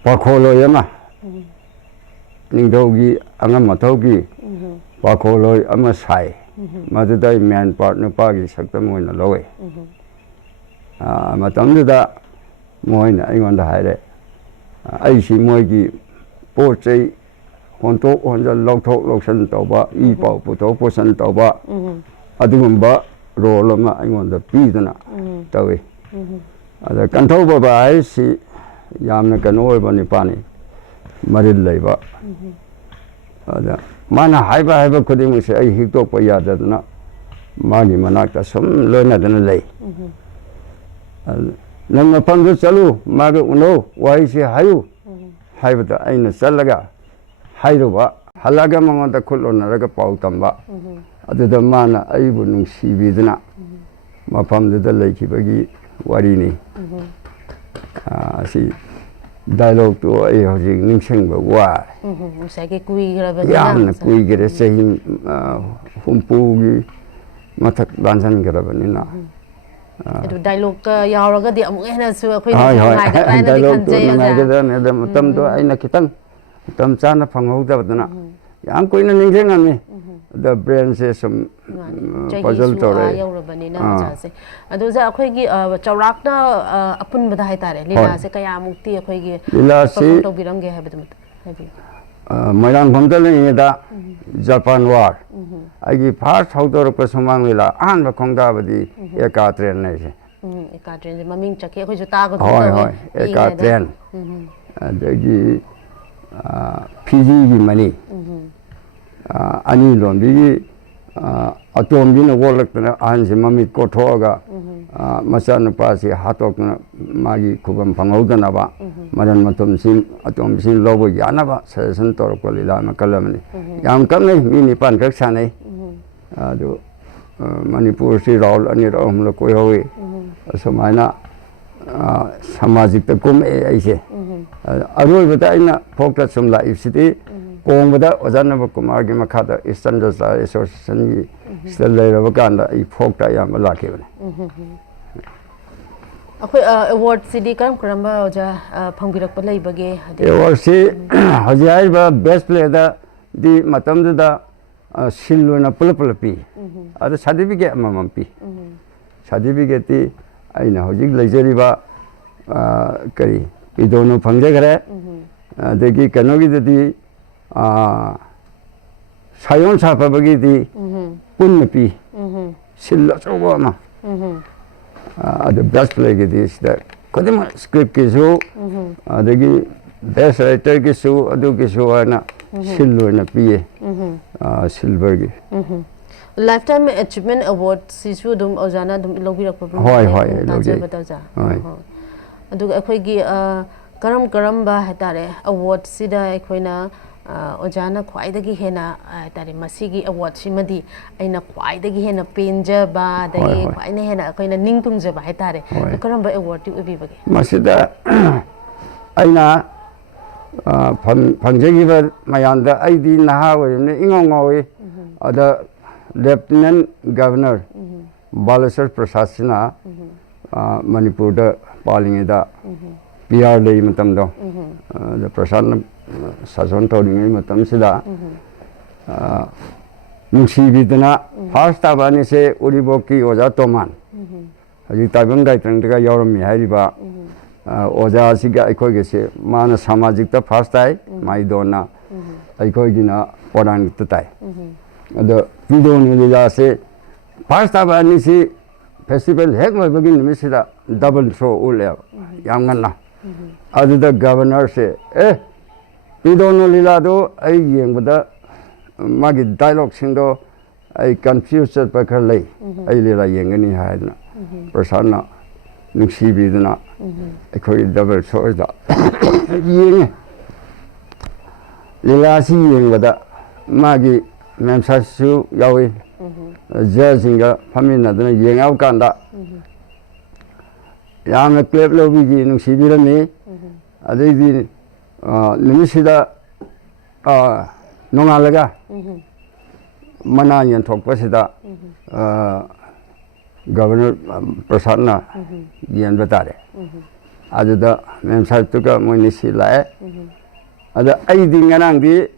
पखोलो ये मा निंदोगी अंगम मतोगी पखोलो अम Sai Madhuda man part नुपागी सक्तम Moina लोए मतमदुदा मोइना अइगोंदा हाइरे अइसी मोइगी पोचै होंतो होंजा लौथोक लौसन तौबा ई पाउ पुथो पोसन तौबा अदुगुंबा रोल अमा अइगोंदा पीदना तवे अदा कंथौ बाबा आइसी यामना कनो ओइबा निपानी मरिल लैबा अदा माना हाइबा हाइबा खुदिंग से आई हिक्तोक यादना मागी मनाक्ता सम लोइनादना लई नंग मफमदु चलु मागे उनो वाई से हायु हाइबता आइना चलगा हाइरुबा हलागा मंगोंदा खुलोनरगा पाउ तंबा अदुदा माना आइबु नुंसीबिदना मफमदुदा लैखिबगी वारिनी असि 다이록도 ꯑꯩ ꯍꯧꯖꯤꯛ ꯅꯤꯡꯁꯤꯡꯕ ꯋꯥꯏ. ꯉꯁꯥꯏꯒꯤ ꯀꯨꯏꯈ꯭ꯔꯕꯅꯤꯅ ꯌꯥꯝꯅ ꯀꯨꯏꯈ꯭ꯔꯦ ꯆꯍꯤ ꯍꯨꯝꯐꯨꯒꯤ ꯃꯊꯛ ꯂꯥꯟꯁꯤꯟꯈ꯭ꯔꯕꯅꯤꯅ. ꯑꯗꯨ ꯗꯥꯏꯂꯣꯛꯀ ꯌꯥꯎꯔꯒꯗꯤ ꯑꯃꯨꯛ ꯍꯦꯟꯅꯁꯨ ꯑꯩꯈꯣꯏꯅ ꯅꯨꯡꯉꯥꯏꯒꯗ꯭ꯔꯥ ꯍꯥꯏꯅꯗꯤ ꯈꯟꯖꯩ ꯑꯣꯖꯥ. ꯅꯨꯡꯉꯥꯏꯒꯗ꯭ꯔꯥꯅꯦ ꯑꯗ ꯃꯇꯝꯗꯣ ꯑꯩꯅ ꯈꯤꯇꯪ ꯃꯇꯝ ꯆꯥꯅ ꯐꯪꯍꯧꯗꯕꯗꯅ ꯌꯥꯝ ꯀꯨꯏꯅ ꯅꯤꯡꯁꯤꯡꯉꯝꯃꯤ. ꯑꯗ ꯕ꯭ꯔꯦꯟꯁꯦ ꯁꯨꯝ ꯄꯖꯜ ꯇꯧꯔꯛꯑꯦ. ꯌꯧꯔꯕꯅꯤꯅ ꯑꯣꯖꯥꯁꯦ. ꯑꯗꯣ ꯑꯣꯖꯥ ꯑꯩꯈꯣꯏꯒꯤ ꯆꯥꯎꯔꯥꯛꯅ ꯑꯄꯨꯟꯕꯗ ꯍꯥꯏꯇꯥꯔꯦ ꯂꯤꯂꯥꯁꯦ ꯀꯌꯥꯃꯨꯛꯇꯤ ꯑꯩꯈꯣꯏꯒꯤ ꯄꯔꯐꯣꯔꯝ ꯇꯧꯕꯤꯔꯝꯒꯦ ꯍꯥꯏꯕꯗꯨꯃ ꯍꯥꯏꯕꯤꯌꯨ. ꯃꯣꯏꯔꯥꯡꯈꯣꯝꯗ ꯂꯩꯔꯤꯉꯩꯗ ꯖꯄꯥꯟ ꯋꯥꯔ ꯑꯩꯒꯤ ꯐꯥꯔꯁ ꯍꯧꯗꯣꯔꯛꯄ ꯁꯨꯃꯥꯡ ꯂꯤꯂꯥ ꯑꯍꯥꯟꯕ ꯈꯣꯡꯗꯥꯕꯗꯤ ꯑꯦꯀꯥ ꯇ꯭ꯔꯦꯟ ꯍꯥꯏꯁꯦ. ꯑꯦꯀꯥ ꯇ꯭ꯔꯦꯟꯁꯦ ꯃꯃꯤꯡ ꯆꯠꯈꯤ ꯑꯩꯈꯣꯏꯁꯨ ꯇꯥꯒꯗꯧ ꯍꯣꯏ ꯇꯧꯋꯤ. ꯍꯣꯏ ꯑꯦꯀꯥ ꯇ꯭ꯔꯦꯟ. ꯑꯗꯒꯤ ꯐꯤꯖꯤꯒꯤ ꯃꯅꯤ. ꯑꯅꯤ ꯂꯣꯟꯕꯤꯒꯤ ꯑꯇꯣꯝꯕꯤꯅ ꯑꯣꯜꯂꯛꯇꯅ ꯑꯍꯟꯁꯤ ꯃꯃꯤꯠ ꯀꯣꯠꯊꯣꯛꯑꯒ ꯃꯆꯥꯅꯨꯄꯥꯁꯤ ꯍꯥꯠꯇꯣꯛꯇꯅ ꯃꯥꯒꯤ ꯈꯨꯕꯝ ꯐꯪꯍꯧꯗꯅꯕ ꯃꯔꯟ ꯃꯊꯨꯝꯁꯤ ꯑꯇꯣꯝꯕꯤꯁꯤꯡ ꯂꯧꯕ ꯌꯥꯅꯕ ꯁꯖꯦꯁꯟ ꯇꯧꯔꯛꯄ ꯂꯤꯂꯥ ꯃꯈꯜ ꯑꯃꯅꯤ. ꯌꯥꯝ ꯀꯛꯅꯩ ꯃꯤ 9 ꯈꯛ ꯁꯥꯟꯅꯩ. ꯑꯗꯨ ꯃꯅꯤꯄꯨꯔꯁꯤ ꯔꯥꯎꯟ 2 3 ꯀꯣꯏꯍꯧꯏ. ꯑꯁꯨꯃꯥꯏꯅ ꯁꯃꯥꯖꯤꯛꯇ ꯀꯨꯝꯃꯛꯑꯦ ꯑꯩꯁꯦ. ꯑꯔꯣꯏꯕꯗ ꯑꯩꯅ ꯐꯣꯛꯇ ꯁꯨꯝ ꯂꯥꯛꯏꯕꯁꯤꯗꯤ ꯀꯣꯡꯕꯗ ꯑꯣꯖꯥ ꯅꯕ ꯀꯨꯃꯥꯔꯒꯤ ꯃꯈꯥꯗ ꯏꯁꯇꯔꯟ ꯖꯁꯇꯤꯁ ꯑꯦꯁꯣꯁꯤꯌꯦꯁꯟꯒꯤ ꯁꯤꯗ ꯂꯩꯔꯕ ꯀꯥꯟꯗ ꯑꯩ ꯐꯣꯛꯇ ꯑꯌꯥꯝꯕ ꯂꯥꯛꯈꯤꯕꯅꯤ. ꯑꯩꯈꯣꯏ ꯑꯦꯋꯥꯔꯗꯁꯤꯗꯤ ꯀꯔꯝ ꯀꯔꯝꯕ ꯑꯣꯖꯥ ꯐꯪꯕꯤꯔꯛꯄ ꯂꯩꯕꯒꯦ? ꯑꯦꯋꯥꯔꯗꯁꯤ ꯍꯧꯖꯤꯛ ꯍꯥꯏꯔꯤꯕ ꯕꯦꯁ ꯄ꯭ꯂꯦꯗꯗꯤ ꯃꯇꯝꯗꯨꯗ ꯁꯤꯜ ꯑꯣꯏꯅ ꯄꯨꯂꯞ ꯄꯨꯂꯞ ꯄꯤ. ꯑꯗ ꯁꯥꯔꯇꯤꯐꯤꯀꯦꯠ ꯑꯃꯃꯝ ꯄꯤ. ꯁꯥꯔꯇꯤꯐꯤꯀꯦꯠꯇꯤ ꯑꯩꯅ ꯍꯧꯖꯤꯛ ꯂꯩꯖꯔꯤꯕ ꯀꯔꯤ ꯄꯤꯗꯣꯅꯨ ꯐꯪꯖꯈ꯭ꯔꯦ. ꯑꯗꯒꯤ ꯀꯩꯅꯣꯒꯤꯗꯗꯤ ꯁꯥꯌꯣꯟ ꯁꯥꯐꯕꯒꯤꯗꯤ ꯄꯨꯟꯅ ꯄꯤ. ꯁꯤꯜ ꯑꯆꯧꯕ ꯑꯃ. ꯑꯗꯨ ꯕꯦꯁ ꯄ꯭ꯂꯦꯒꯤꯗꯤ ꯁꯤꯗ ꯈꯨꯗꯤꯡꯃꯛ ꯁ꯭ꯀ꯭ꯔꯤꯞꯀꯤꯁꯨ ꯑꯗꯒꯤ ꯕꯦꯁ ꯔꯥꯏꯇꯔꯒꯤꯁꯨ ꯑꯗꯨꯒꯤꯁꯨ ꯍꯥꯏꯅ ꯁꯤꯜ ꯑꯣꯏꯅ ꯄꯤꯌꯦ. ꯁꯤꯜꯚꯔꯒꯤ. ꯂꯥꯏꯐꯇꯥꯏꯝ ꯑꯦꯆꯤꯞꯃꯦꯟ ꯑꯦꯋꯥꯔꯗꯁꯤꯁꯨ ꯑꯗꯨꯝ ꯑꯣꯖꯥꯅ ꯑꯗꯨꯝ ꯂꯧꯕꯤꯔꯛꯄ ꯍꯣꯏ ꯍꯣꯏ ꯂꯧꯖꯩ. ꯑꯗꯨꯒ ꯑꯩꯈꯣꯏꯒꯤ ꯀꯔꯝ ꯀꯔꯝꯕ ꯍꯥꯏꯇꯥꯔꯦ ꯑꯦꯋꯥꯔꯗꯁꯤꯗ ꯑꯩꯈꯣꯏꯅ ꯑꯣꯖꯥꯅ ꯈ꯭ꯋꯥꯏꯗꯒꯤ ꯍꯦꯟꯅ ꯍꯥꯏꯇꯥꯔꯦ ꯃꯁꯤꯒꯤ ꯑꯦꯋꯥꯔꯗꯁꯤꯃꯗꯤ ꯑꯩꯅ ꯈ꯭ꯋꯥꯏꯗꯒꯤ ꯍꯦꯟꯅ ꯄꯦꯟꯖꯕ ꯑꯗꯒꯤ ꯈ꯭ꯋꯥꯏꯗꯒꯤ ꯍꯦꯟꯅ ꯑꯩꯈꯣꯏꯅ ꯅꯤꯡꯇꯨꯡꯖꯕ ꯍꯥꯏꯇꯥꯔꯦ. ꯀꯔꯝꯕ ꯑꯦꯋꯥꯔꯗꯇꯤ ꯑꯣꯏꯕꯤꯕꯒꯦ? ꯃꯁꯤꯗ ꯑꯩꯅ ꯐꯪꯖꯈꯤꯕ ꯃꯌꯥꯝꯗ ꯑꯩꯗꯤ ꯅꯍꯥ ꯑꯣꯏꯔꯤꯕꯅꯤ ꯏꯉꯥꯎ ꯉꯥꯎꯏ. ꯑꯗ ꯂꯦꯐꯇꯤꯅꯦꯟꯠ ꯒꯕꯔꯅꯔ ꯕꯥꯂꯦꯁꯔ ꯄ꯭ꯔꯁꯥꯗꯁꯤꯅ ꯃꯅꯤꯄꯨꯔꯗ ꯄꯥꯜꯂꯤꯉꯩꯗ ꯄꯤ ꯑꯥꯔ ꯂꯩ ꯃꯇꯝꯗꯣ ꯑꯗ ꯄ꯭ꯔꯁꯥꯗꯅ ꯁꯥꯁꯟ ꯇꯧꯔꯤꯉꯩ ꯃꯇꯝꯁꯤꯗ ꯅꯨꯡꯁꯤꯕꯤꯗꯅ ꯐꯥꯔꯁ ꯇꯥꯕ ꯑꯅꯤꯁꯦ ꯎꯔꯤꯄꯣꯛꯀꯤ ꯑꯣꯖꯥ ꯇꯣꯃꯥꯟ ꯍꯧꯖꯤꯛ ꯇꯥꯏꯕꯪ ꯒꯥꯏꯇꯪꯗꯒ ꯌꯥꯎꯔꯝꯃꯤ ꯍꯥꯏꯔꯤꯕ ꯑꯣꯖꯥꯁꯤꯒ ꯑꯩꯈꯣꯏꯒꯤꯁꯦ ꯃꯥꯅ ꯁꯃꯥꯖꯤꯛꯇ ꯐꯥꯔꯁ ꯇꯥꯏ ꯃꯥꯏꯗꯣꯟꯅ ꯑꯩꯈꯣꯏꯒꯤꯅ ꯄꯧꯔꯥꯅꯤꯛꯇ ꯇꯥꯏ. ꯑꯗꯣ ꯄꯤꯗꯣꯅꯨ ꯂꯤꯂꯥꯁꯦ ꯐꯥꯔꯁ ꯇꯥꯕ ꯑꯅꯤꯁꯤ ꯐꯦꯁꯇꯤꯚꯦꯜ ꯍꯦꯛ ꯂꯣꯏꯕꯒꯤ ꯅꯨꯃꯤꯠꯁꯤꯗ ꯗꯕꯜ ꯊ꯭ꯔꯣ ꯎꯠꯂꯦꯕ ꯌꯥꯝ ꯉꯟꯅ. ꯑꯗꯨꯗ ꯒꯕꯔꯅꯔꯁꯦ ꯄꯤꯗꯣꯅꯨ ꯂꯤꯂꯥꯗꯣ ꯑꯩ ꯌꯦꯡꯕꯗ ꯃꯥꯒꯤ ꯗꯥꯏꯂꯣꯒꯁꯤꯡꯗꯣ ꯑꯩ ꯀꯟꯐ꯭ꯌꯨꯁ ꯆꯠꯄ ꯈꯔ ꯂꯩ. ꯑꯩ ꯂꯤꯂꯥ ꯌꯦꯡꯒꯅꯤ ꯍꯥꯏꯗꯅ ꯄ꯭ꯔꯁꯥꯗꯅ ꯅꯨꯡꯁꯤꯕꯤꯗꯅ ꯑꯩꯈꯣꯏꯒꯤ ꯗꯕꯜ ꯊ꯭ꯔꯣꯁꯤꯗ ꯌꯦꯡꯉꯦ. ꯂꯤꯂꯥꯁꯤ ꯌꯦꯡꯕꯗ ꯃꯥꯒꯤ ꯃꯦꯝꯁꯥꯁꯤꯁꯨ ꯌꯥꯎꯏ. ꯖꯖꯁꯤꯡꯒ ꯐꯝꯃꯤꯟꯅꯗꯅ ꯌꯦꯡꯉꯕ ꯀꯥꯟꯗ ꯌꯥꯝꯅ ꯀ꯭ꯂꯦꯞ ꯂꯧꯕꯤꯈꯤ ꯅꯨꯡꯁꯤꯕꯤꯔꯝꯃꯤ. ꯑꯗꯩꯗꯤ ꯅꯨꯃꯤꯠꯁꯤꯗ ꯅꯣꯡꯉꯥꯜꯂꯒ ꯃꯅꯥ ꯌꯦꯟꯊꯣꯛꯄꯁꯤꯗ ꯒꯕꯔꯅꯔ ꯄ꯭ꯔꯁꯥꯗꯅ ꯌꯦꯟꯕ ꯇꯥꯔꯦ. ꯑꯗꯨꯗ ꯃꯦꯝ ꯁꯥꯍꯦꯕꯇꯨꯒ ꯃꯣꯏꯅꯤꯁꯤ ꯂꯥꯛꯑꯦ. ꯑꯗ ꯑꯩꯗꯤ ꯉꯔꯥꯡꯗꯤ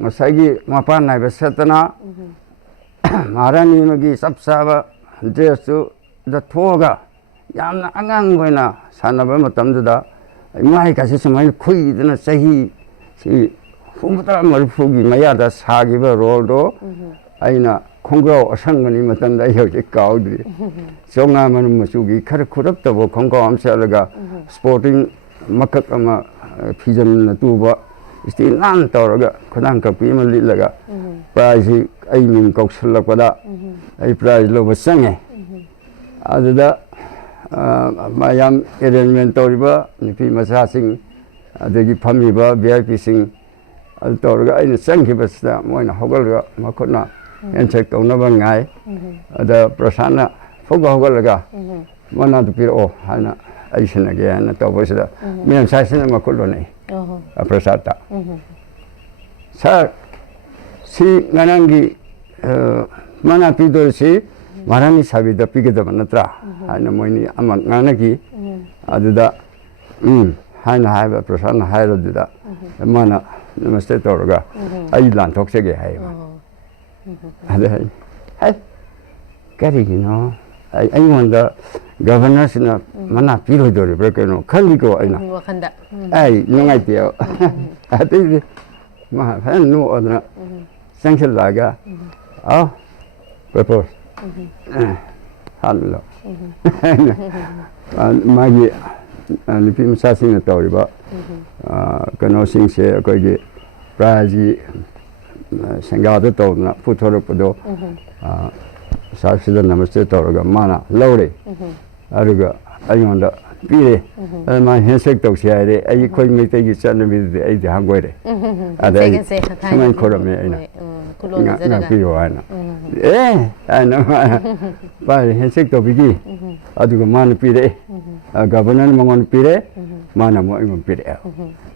ꯉꯁꯥꯏꯒꯤ ꯃꯄꯥꯟ ꯅꯥꯏꯕ ꯁꯦꯠꯇꯅ ꯃꯍꯥꯔꯥꯅꯤ ꯑꯃꯒꯤ ꯆꯞ ꯆꯥꯕ ꯗ꯭ꯔꯦꯁꯇꯨꯗ ꯊꯣꯛꯑꯒ ꯌꯥꯝꯅ ꯑꯉꯥꯡ ꯑꯣꯏꯅ ꯁꯥꯟꯅꯕ ꯃꯇꯝꯗꯨꯗ ꯃꯥꯏꯀꯥꯁꯦ ꯁꯨꯃꯥꯏꯅ ꯈꯨꯏꯗꯅ ꯆꯍꯤ 30-40ꯒꯤ ꯃꯌꯥꯗ ꯁꯥꯈꯤꯕ ꯔꯣꯜꯗꯣ ꯑꯩꯅ ꯈꯣꯡꯒ꯭ꯔꯥꯎ ꯑꯁꯪꯕꯅꯤ ꯃꯇꯝꯗ ꯑꯩ ꯍꯧꯖꯤꯛ ꯀꯥꯎꯗ꯭ꯔꯤ. ꯆꯣꯉꯥ ꯃꯅꯨꯡ ꯃꯆꯨꯒꯤ ꯈꯔ ꯈꯨꯔꯞ ꯇꯧꯕ ꯈꯣꯡꯒ꯭ꯔꯥꯎ ꯑꯃ ꯁꯦꯠꯂꯒ ꯁ꯭ꯄꯣꯔꯇꯤꯡ ꯃꯀꯛ ꯑꯃ ꯐꯤꯖꯟꯅ ꯇꯨꯕ ꯏꯁꯇꯤ ꯅꯥꯟ ꯇꯧꯔꯒ ꯈꯨꯗꯥꯡ ꯀꯞꯄꯤ ꯑꯃ ꯂꯤꯠꯂꯒ ꯄ꯭ꯔꯥꯏꯖꯁꯤ ꯑꯩ ꯃꯤꯡ ꯀꯧꯁꯤꯜꯂꯛꯄꯗ ꯑꯩ ꯄ꯭ꯔꯥꯏꯖ ꯂꯧꯕ ꯆꯪꯉꯦ. ꯑꯗꯨꯗ ꯃꯌꯥꯝ ꯑꯦꯔꯦꯟꯖꯃꯦꯟ ꯇꯧꯔꯤꯕ ꯅꯨꯄꯤ ꯃꯆꯥꯁꯤꯡ ꯑꯗꯒꯤ ꯐꯝꯃꯤꯕ ꯚꯤ ꯑꯥꯏ ꯄꯤꯁꯤꯡ ꯑꯗꯨ ꯇꯧꯔꯒ ꯑꯩꯅ ꯆꯪꯈꯤꯕꯁꯤꯗ ꯃꯣꯏꯅ ꯍꯧꯒꯠꯂꯒ ꯃꯈꯨꯠꯅ ꯍꯦꯟꯁꯦꯛ ꯇꯧꯅꯕ ꯉꯥꯏ. ꯑꯗ ꯄ꯭ꯔꯁꯥꯗꯅ ꯐꯨꯛ ꯍꯧꯒꯠꯂꯒ ꯃꯅꯥꯗꯨ ꯄꯤꯔꯛꯑꯣ ꯍꯥꯏꯅ ꯑꯩꯁꯤꯅꯒꯦ ꯍꯥꯏꯅ ꯇꯧꯕꯁꯤꯗ ꯃꯦꯝ ꯁꯥꯏꯁꯤꯅ ꯃꯈꯨꯠꯂꯣꯟꯅꯩ ꯄ꯭ꯔꯁꯥꯗꯇ ꯁꯥꯔ ꯁꯤ ꯉꯔꯥꯡꯒꯤ ꯃꯅꯥ ꯄꯤꯗꯣꯔꯤꯁꯤ ꯃꯍꯥꯔꯥꯅꯤ ꯁꯥꯕꯤꯗ ꯄꯤꯒꯗꯕ ꯅꯠꯇ꯭ꯔꯥ ꯍꯥꯏꯅ ꯃꯣꯏꯅꯤ ꯑꯃ ꯉꯥꯡꯅꯈꯤ ꯑꯗꯨꯗ 하나 하이바 프로사나 하이로드다 만나 너무스테 떠오르가 아이 란톡세게 해요 아데 하이 까리기노 아이 원다 गवर्नर्सना मना पिरोदोरे ब्रेकेनो खलिको आइना वखंदा आइ नुंगाइतियो अति मा फन नु अदना संख्या लागा आ प्रपोज हालो मागी लिपि मसासिन तौरिबा कनो सिंसे अकोगी प्राजी संगाद तौना पुथोरपदो सासिदा नमस्ते तौरगा माना लौरे अरुगा अयोंदा पीरे मा हेंसेक तौसी हाइरे अई खोइ मैतैगी चनबिदि अई हांगोइरे अदै समान खोरमे आइना ना पिरो आइना आइना बा हेंसेक तौबिगी अदुगा माना पीरे गवर्नर मंगोन पीरे माना मो इमो पीरे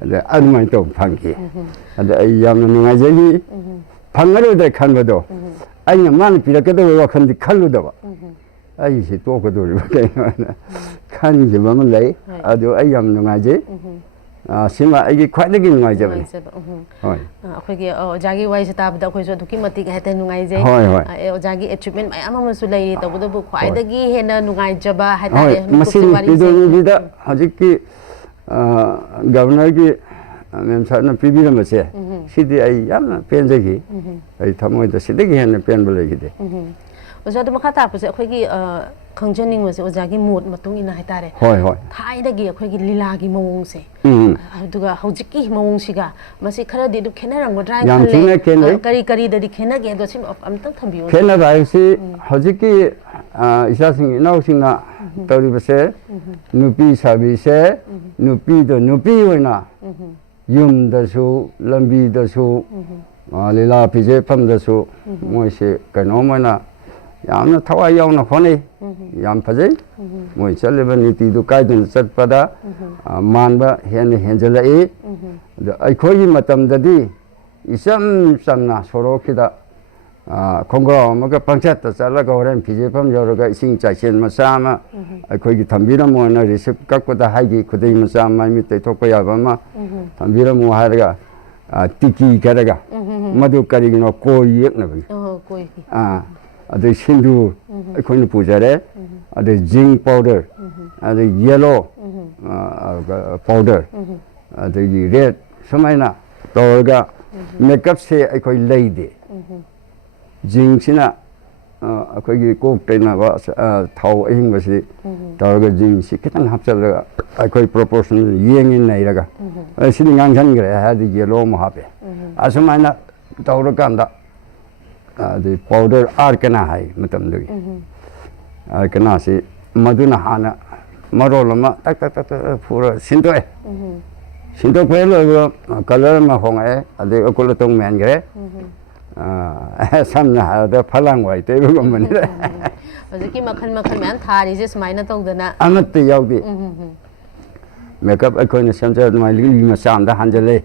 अदै अदुमाइ तौ फंगी अदै अई यामना नुंगाइजेगी फंगरोदे खनबदो अꯩꯅ ꯃꯥꯅ ꯄꯤꯔꯛꯀꯗꯕ ꯋꯥꯈꯜꯗꯤ ꯈꯜꯂꯨꯗꯕ ꯑꯩꯁꯤ ꯇꯣꯛꯀꯗꯧꯔꯤꯕ ꯀꯩꯅꯣꯅ ꯈꯟꯈꯤꯕ ꯑꯃ ꯂꯩ ꯑꯗꯨ ꯑꯩ ꯌꯥꯝ ꯅꯨꯡꯉꯥꯏꯖꯩ ꯁꯤꯃ ꯑꯩꯒꯤ ꯈ꯭ꯋꯥꯏꯗꯒꯤ ꯅꯨꯡꯉꯥꯏꯖꯕꯅꯤ ꯍꯣꯏ ꯑꯩꯈꯣꯏꯒꯤ ꯑꯣꯖꯥꯒꯤ ꯋꯥꯔꯤꯁꯤ ꯇꯥꯕꯗ ꯑꯩꯈꯣꯏꯁꯨ ꯑꯗꯨꯛꯀꯤ ꯃꯇꯤꯛ ꯍꯦꯛꯇ ꯅꯨꯡꯉꯥꯏꯖꯩ ꯍꯣꯏ ꯍꯣꯏ ꯑꯣꯖꯥꯒꯤ ꯑꯦꯆꯤꯞꯃꯦꯟ ꯃꯌꯥꯝ ꯑꯃꯁꯨ ꯂꯩꯔꯤ ꯇꯧꯕꯇꯕꯨ ꯈ꯭ꯋꯥꯏꯗꯒꯤ ꯍꯦꯟꯅ ꯅꯨꯡꯉꯥꯏꯖꯕ ꯍꯥꯏꯇꯥꯔꯦ ꯃꯁꯤꯒꯤ ꯄꯤꯗꯣꯏꯕꯤꯗ ꯍꯧꯖꯤꯛꯀꯤ ꯒꯕꯔꯅꯔꯒꯤ ꯃꯦꯝ ꯁꯥꯔꯅ ꯄꯤꯕꯤꯔꯝꯕꯁꯦ ꯁꯤꯗꯤ ꯑꯩ ꯌꯥꯝꯅ ꯄꯦꯟꯖꯈꯤ ꯑꯩ ꯊꯃꯣꯏꯗ ꯁꯤꯗꯒꯤ ꯍꯦꯟꯅ ꯄꯦꯟꯕ ꯂꯩꯈꯤꯗꯦ ꯑꯣꯖꯥꯗ ꯃꯈꯥ ꯇꯥꯛꯄꯁꯦ ꯑꯩꯈꯣꯏꯒꯤ ꯈꯪꯖꯅꯤꯡꯕꯁꯦ ꯑꯣꯖꯥꯒꯤ ꯃꯣꯠ ꯃꯇꯨꯡ ꯏꯟꯅ ꯍꯥꯏꯇꯥꯔꯦ ꯍꯣꯏ ꯍꯣꯏ ꯊꯥꯏꯅꯒꯤ ꯑꯩꯈꯣꯏꯒꯤ ꯂꯤꯂꯥꯒꯤ ꯃꯑꯣꯡꯁꯦ ꯑꯗꯨꯒ ꯍꯧꯖꯤꯛꯀꯤ ꯃꯑꯣꯡꯁꯤꯒ ꯃꯁꯤ ꯈꯔꯗꯤ ꯑꯗꯨꯝ ꯈꯦꯠꯅꯔꯝꯒꯗ꯭ꯔꯥ ꯍꯥꯏꯅ ꯈꯜꯂꯦ ꯀꯔꯤ ꯀꯔꯤꯗꯗꯤ ꯈꯦꯠꯅꯒꯦ ꯑꯗꯣ ꯁꯤ ꯑꯝꯇꯪ ꯊꯝꯕꯤꯌꯨ ꯈꯦꯠꯅꯕ ꯍꯥꯏꯕꯁꯤ ꯍꯧꯖꯤꯛꯀꯤ ꯏꯆꯥꯁꯤꯡ ꯏꯅꯥꯎꯁꯤꯡꯅ ꯇꯧꯔꯤꯕꯁꯦ ꯅꯨꯄꯤ ꯁꯥꯕꯤꯁꯦ ꯅꯨꯄꯤꯗ ꯅꯨꯄꯤ ꯑꯣꯏꯅ ꯌꯨꯝꯗꯁꯨ ꯂꯝꯕꯤꯗꯁꯨ ꯂꯤꯂꯥ ꯐꯤꯖꯦꯐꯝꯗꯁꯨ ꯃꯣꯏꯁꯦ ꯀꯩꯅꯣꯝ ꯑꯣꯏꯅ ꯌꯥꯝꯅ ꯊꯋꯥꯏ ꯌꯥꯎꯅ ꯍꯣꯠꯅꯩ ꯌꯥꯝ ꯐꯖꯩ ꯃꯣꯏ ꯆꯠꯂꯤꯕ ꯅꯤꯇꯤꯗꯨ ꯀꯥꯏꯗꯅ ꯆꯠꯄꯗ ꯃꯥꯟꯕ ꯍꯦꯟꯅ ꯍꯦꯟꯖꯜꯂꯛꯏ ꯑꯗ ꯑꯩꯈꯣꯏꯒꯤ ꯃꯇꯝꯗꯗꯤ 이점 sam나 소로키다 콩고 뭐가 방쳤다 잘라가 오랜 비제품 여러가 이싱 자신 마사마 거기 담비라 뭐나 리셉 갖고다 하기 그대 마사마 밑에 토코야 봐마 담비라 뭐 하다가 티키 가다가 마두까지는 고이였나 봐. 고이. 아들 신두 거기 부자래 아들 징 파우더 아들 옐로 파우더 아들 레드 소마이나 또가 메이크업 세 거기 레이디 징시나 거기 꼭 되나봐 타오 이런 것이 또가 징시 그냥 합쳐서 거기 프로포션 이행이 내려가 신경 강산 그래 하디 옐로 뭐 하베 아스마이나 또가 간다 the powder arkana hai matamdagi arkana si maduna hana marolama tak tak tak pura sintoe sinto pelo color ma hongae ade okolo tong men gre samna ha da phalang wai te bu gomani hojiki makhan makhan man thari je smaina tawdana amat yaudi makeup akoina samja mai li ma samda hanjale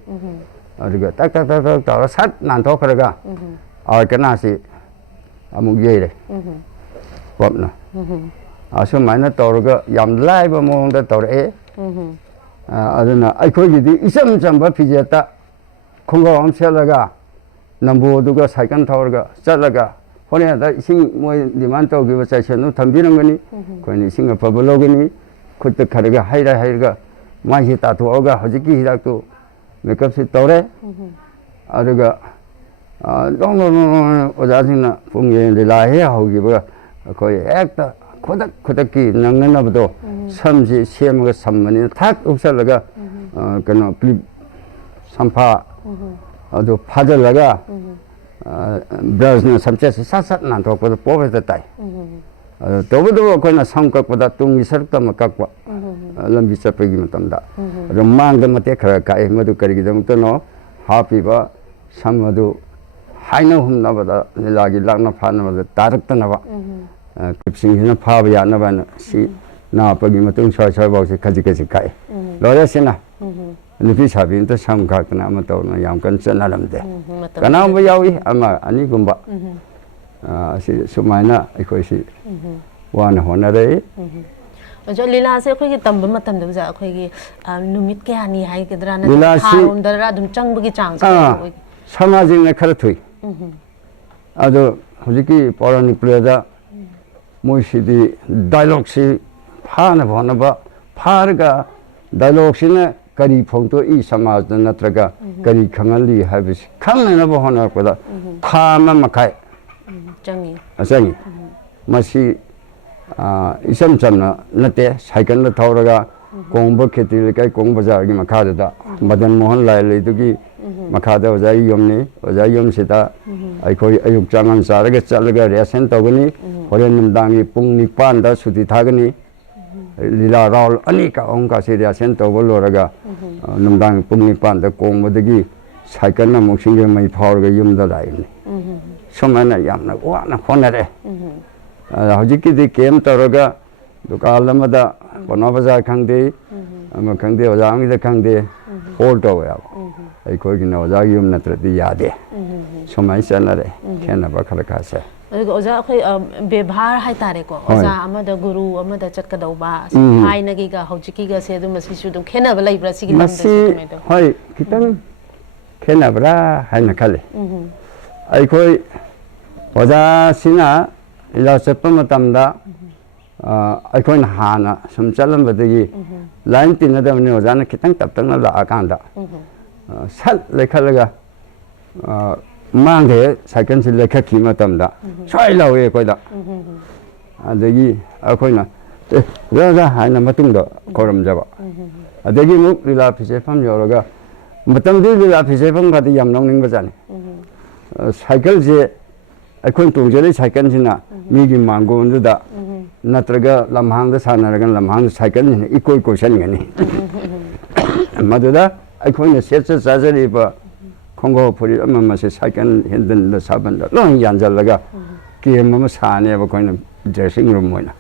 aduga tak tak tak tak sat nan thokraga arkana si amuk yere wapna aso maina tawraga yam laiba mongda tawre aduna aikhoigidi isam chamba pijeta khonga am selaga nambo duga cycle thawraga chalaga hone da ising moi demand tawgiba chaisanu thambirangani koini isinga pabologani khutta kharaga haira haira mai ta thoga hojiki hirak tu makeup si tawre aduga 너무 오자신나 풍경 리라해 하기가 거의 액다 코닥코닥기 낭낭나부도 섬지 시험가 삼만이 탁 없살라가 그노 클립 삼파 아주 파절라가 브라즈는 삼체스 사삭 난도고도 뽑았다 더부도 거나 삼각보다 뚱이 서럽다 막각과 람비 잡히기 못한다 롬망도 못해 가까이 모두 거리기 정도는 하피바 삼모도 하이나 훔나보다 릴라기 락나 파나보다 다르다나봐 급싱이나 파비야나바는 시 나빠기 마tung swai kaji kai lore sina nupi sabi ta sam ka kana ma to na yam kan chana lamde kana ba yawi ama ani gumba si sumaina ikoi si wana honare जो लीला से कोई तंब में तंब जा कोई नुमित के आनी है कि दराना हारों दरा दुम चंग बगी चांग समाजिक ने खर थुई अदो हुजिकी पौराणिक प्लेदा मोइसिदी डायलॉग सी फाना भनबा फारगा डायलॉग सिने करी फोंतो ई समाज नत्रगा करी खंगली हाबिस खंगना बहना कोदा खामा मखाय चंगी असंगी मसी इसम चमना नते साइकिल थौरगा कोंब खेती लेकै कोंब बाजार की मखादा मदन मोहन लाय लेदुगी मखादा ओजाई यमनी ओजाई यम सिता अखोई अयुक चांगन सारगा चलगा रेसन तगनी होरेन नमदांगी पुंग निपान दा सुति थागनी लीला राउल अनी का ओंका से रेसन तगो लोरगा नमदांगी पुंग निपान दा कोंबदगी साइकिल न मुसिंगे मै फावरगा यमदा लाइनी समाना यामना वाना होनरे हजिकी केम तौरगा दुकान अमदा पना बाजार खंगदे अमा खंगदे ओजांगी खंगदे होल तौवे अखोई ओजा युम नत्रदी यादे समाई चनरे खेनबा खर खासे ओजा अखोई व्यवहार हाय तारे को ओजा अमदा गुरु अमदा चटकदौबा हाइनगीगा हौजिकीगा से दुम मसिसु दुम खेनबा लैब्रा सिगी मसी होय खितंग खेनबरा हाइना खले अखोई ओजा सिना इला चप्पा मतमदा अखोइन हाना सम चलमबदगी लाइन तिनदमने ओजाना खितंग तपतंग लाकांदा सत लेखलगा मांगे साइकिल से लेखकी मतमदा सोय लावे कोइदा अदगी अखोइना राजा हाना मतुंगदा कोरमजबा अदगी मुक लीला फिसेफम योरगा मतमदी लीला फिसेफम गादी याम नोंनिंग बजाने साइकिल से अखोइन तुंगजले साइकिल सिना मीगी मांगोंदुदा नत्रगा लमहांग सानरगा लमहांग साइकिल सिना इकोई क्वेश्चन गनी मदुदा अखोइन सेट चाजरीबा खोंगो फुरी अममा से साइकिल हेंडल द साबन द लों यानजलगा गेम अमा सानेबा कोइन ड्रेसिंग रूम मोइना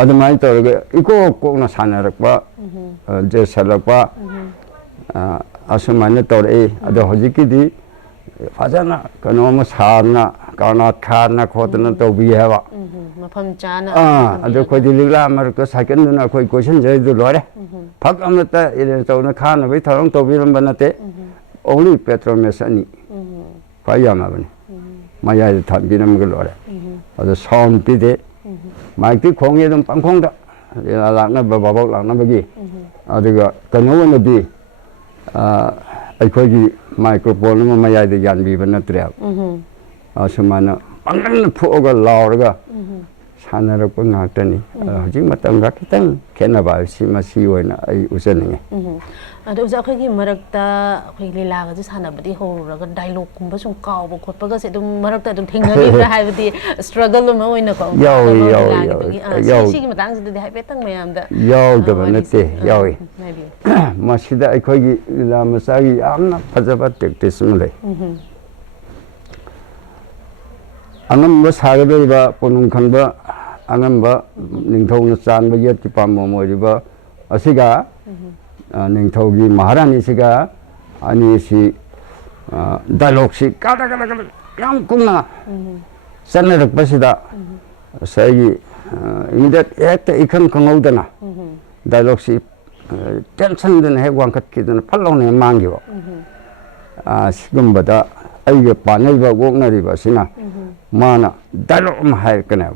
अदमाइ तोरगा इको कोना सानरकबा जेसलकबा असुमाने तोरे अदो हजिकीदी फजना कनोम सारना कानात खारना खोतना तौबी हैबा मफम चाना अदो खोदि लिगला मरक साइकिल दुना खोई क्वेश्चन जैदु लोरे फक अमता इरे तौना खाना बै थरंग तौबिरम बनते ओनली पेट्रोल मेसनी फायामा बने मायाय थाबिरम ग लोरे अदो साउंड पिदे माइकति खोंगे दम पंखोंदा लाकना बाबा लाकना बगी अदुगा कनोवनदी अखोगी माइक्रोफोन मयाद यानबीब नत्रे असुमाना पंगन फुगा लाउरगा सानरप ngakतनी हजिक मतंगा खितंग खेनबा मसी ओइना आई उजनिंगे अदो ओजा अखोगी मरकता अखोई लीलागा जु सानबदी होरगा डायलॉग कुंबा सुम कावबो खोटपगा से दुम मरकता दुम थेंगनिब्रा हाइबदी स्ट्रगल म ओइना को याव सिगी मतंग से दि हाइबेतंग मयामदा याव दबा नते यावी मसिदा अखोगी लीला मसागी यामना फजबा टेक्टिस मले angamba sagabeba ponung khanba angamba ningthong chanba yet ki pammo moiba asiga ningthogi maharani siga ani si dialogue si kada yam kumna sanarak pasida sai indet ekta ikhan khangudana dialogue si tension den he wangkat kidana phallone mangiba sigumbada aige panaiba gognariba sina माना dialogue में है कने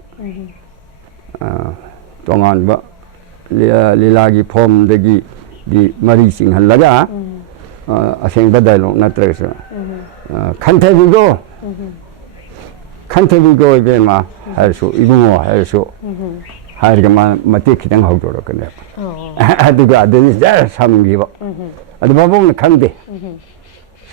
तोंगान बा लीला की form दगी दी मरी सिंह लगा असेंग बा dialogue नत्रस खंथबिगो बेमा हरसु इबुंगो हरसु हारगा मते खितंग हौदोर कने अदुगा अदनि जा समगिबा अदु बाबोंग खंदे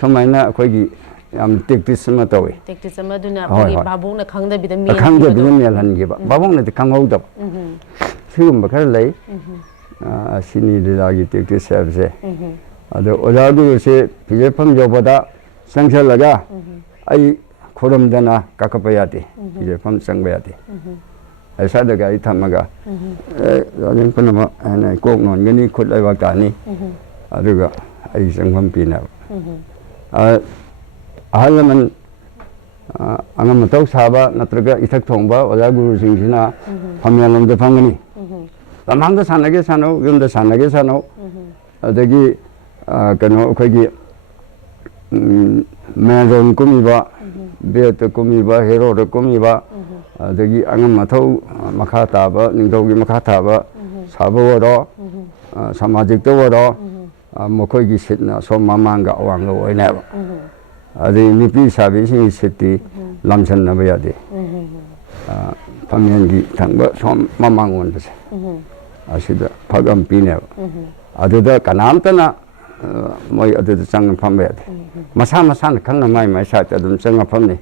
समायना अखोगी याम टेक्टिस म तवे टेक्टिस म दुना अखोगी बाबोंना खंगदबिदा मेल मेल हनगिबा बाबोंना ते खंगौदब सिगुम खर लई सिनी लीलागी टेक्टिस सबसे अदो ओजागु से फिजेफम जोबदा संगलगा आई खुरमदना काकपयाते फिजेफम संगबयाते ꯑꯁꯥꯗꯒ ꯑꯩ ꯊꯝꯃꯒ ꯑꯗꯨꯝ ꯄꯨꯝꯅꯃꯛ ꯀꯣꯛ ꯅꯣꯟꯒꯅꯤ ꯈꯨꯠ ꯂꯩꯕꯥꯛ ꯇꯥꯅꯤ ꯑꯗꯨꯒ ꯑꯩ ꯆꯪꯐꯝ ꯄꯤꯅꯕ ꯑꯍꯜ ꯂꯃꯟ ꯑꯉꯝ ꯃꯊꯧ ꯁꯥꯕ ꯅꯠꯇ꯭ꯔꯒ ꯏꯊꯛ ꯊꯣꯡꯕ ꯑꯣꯖꯥ ꯒꯨꯔꯨꯁꯤꯡꯁꯤꯅ ꯐꯝꯃꯦꯟꯂꯣꯝꯗ ꯐꯝꯒꯅꯤ ꯂꯝꯍꯥꯡꯗ ꯁꯥꯟꯅꯒꯦ ꯁꯥꯟꯅꯧ ꯌꯨꯝꯗ ꯁꯥꯟꯅꯒꯦ ꯁꯥꯟꯅꯧ ꯑꯗꯒꯤ ꯀꯩꯅꯣ ꯑꯩꯈꯣꯏꯒꯤ ꯃꯦꯟ ꯔꯣꯜ ꯀꯨꯝꯃꯤꯕ ꯕꯦꯠꯇ ꯀꯨꯝꯃꯤꯕ ꯍꯦꯔꯣꯗ ꯀꯨꯝꯃꯤꯕ ꯑꯗꯒꯤ ꯑꯉꯝ ꯃꯊꯧ ꯃꯈꯥ ꯇꯥꯕ ꯅꯤꯡꯊꯧꯒꯤ ꯃꯈꯥ ꯊꯥꯕ ꯁꯥꯕ ꯑꯣꯏꯔꯣ ꯁꯃꯥꯖꯤꯛꯇ ꯑꯣꯏꯔꯣ ꯃꯈꯣꯏꯒꯤ ꯁꯤꯠꯅ ꯁꯣꯝ ꯃꯃꯥꯡꯒ ꯑꯋꯥꯡꯒ ꯑꯣꯏꯅꯦꯕ ꯑꯗꯩ ꯅꯨꯄꯤ ꯁꯥꯕꯤꯁꯤꯡꯒꯤ ꯁꯤꯠꯇꯤ ꯂꯝꯁꯟꯅꯕ ꯌꯥꯗꯦ ꯐꯝꯃꯦꯟꯒꯤ ꯊꯪꯕ ꯁꯣꯝ ꯃꯃꯥꯡ ꯑꯣꯟꯕꯁꯦ ꯑꯁꯤꯗ ꯐꯛ ꯑꯃ ꯄꯤꯅꯦꯕ ꯑꯗꯨꯗ ꯀꯅꯥꯝꯇꯅ ꯃꯣꯏ ꯑꯗꯨꯗ ꯆꯪꯉ ꯐꯝꯕ ꯌꯥꯗꯦ ꯃꯁꯥ ꯃꯁꯥꯅ ꯈꯪꯅ ꯃꯥꯏ ꯃꯥꯏ ꯁꯥꯏꯠꯇ ꯑꯗꯨꯝ ꯆꯪꯉ ꯐꯝꯅꯤ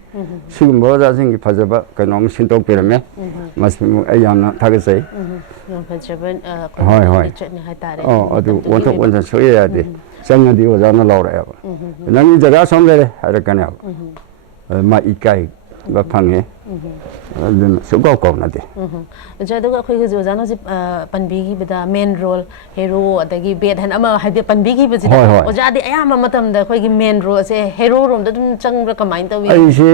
ꯁꯤꯒꯨꯝꯕ ꯑꯣꯖꯥꯁꯤꯡꯒꯤ ꯐꯖꯕ ꯀꯩꯅꯣꯝ ꯁꯤꯟꯗꯣꯛꯄꯤꯔꯝꯃꯦ ꯃꯁꯤꯃꯨꯛ ꯑꯩ ꯌꯥꯝꯅ ꯊꯥꯒꯠꯆꯩ ꯌꯥꯝ ꯐꯖꯕ ꯍꯣꯏ ꯍꯣꯏ ꯂꯤꯆꯠꯅꯤ ꯍꯥꯏꯇꯥꯔꯦ ꯑꯗꯨ ꯑꯣꯟꯊꯣꯛ ꯑꯣꯟꯊꯣꯛ ꯁꯨꯛꯌꯥ ꯌꯥꯗꯦ ꯆꯪꯉꯗꯤ ꯑꯣꯖꯥꯅ ꯂꯥꯎꯔꯛꯑꯦꯕ ꯅꯪꯒꯤ ꯖꯒꯥ ꯁꯣꯝ ꯂꯩꯔꯦ ꯍꯥꯏꯔꯛꯀꯅꯦꯕ ꯃꯥ ꯏꯀꯥꯏꯕ ꯐꯪꯉꯦ ꯑꯗꯨꯅ ꯁꯨꯛꯀꯥꯎ ꯀꯥꯎꯅꯗꯦ ꯑꯣꯖꯥ ꯑꯗꯨꯒ ꯑꯩꯈꯣꯏ ꯍꯧꯖꯤꯛ ꯑꯣꯖꯥꯅ ꯍꯧꯖꯤꯛ ꯄꯟꯕꯤꯈꯤꯕꯗ ꯃꯦꯟ ꯔꯣꯜ ꯍꯦꯔꯣ ꯑꯗꯒꯤ ꯕꯦꯠ ꯍꯥꯏꯅ ꯑꯃ ꯍꯥꯏꯕꯗꯤ ꯄꯟꯕꯤꯈꯤꯕꯁꯤꯗ ꯍꯣꯏ ꯍꯣꯏ ꯑꯣꯖꯥꯗꯤ ꯑꯌꯥꯝꯕ ꯃꯇꯝꯗ ꯑꯩꯈꯣꯏꯒꯤ ꯃꯦꯟ ꯔꯣꯜꯁꯦ ꯍꯦꯔꯣꯔꯣꯝꯗ ꯑꯗꯨꯝ ꯆꯪꯕ꯭ꯔꯥ ꯀꯃꯥꯏꯅ ꯇꯧꯋꯤ ꯑꯩꯁꯤ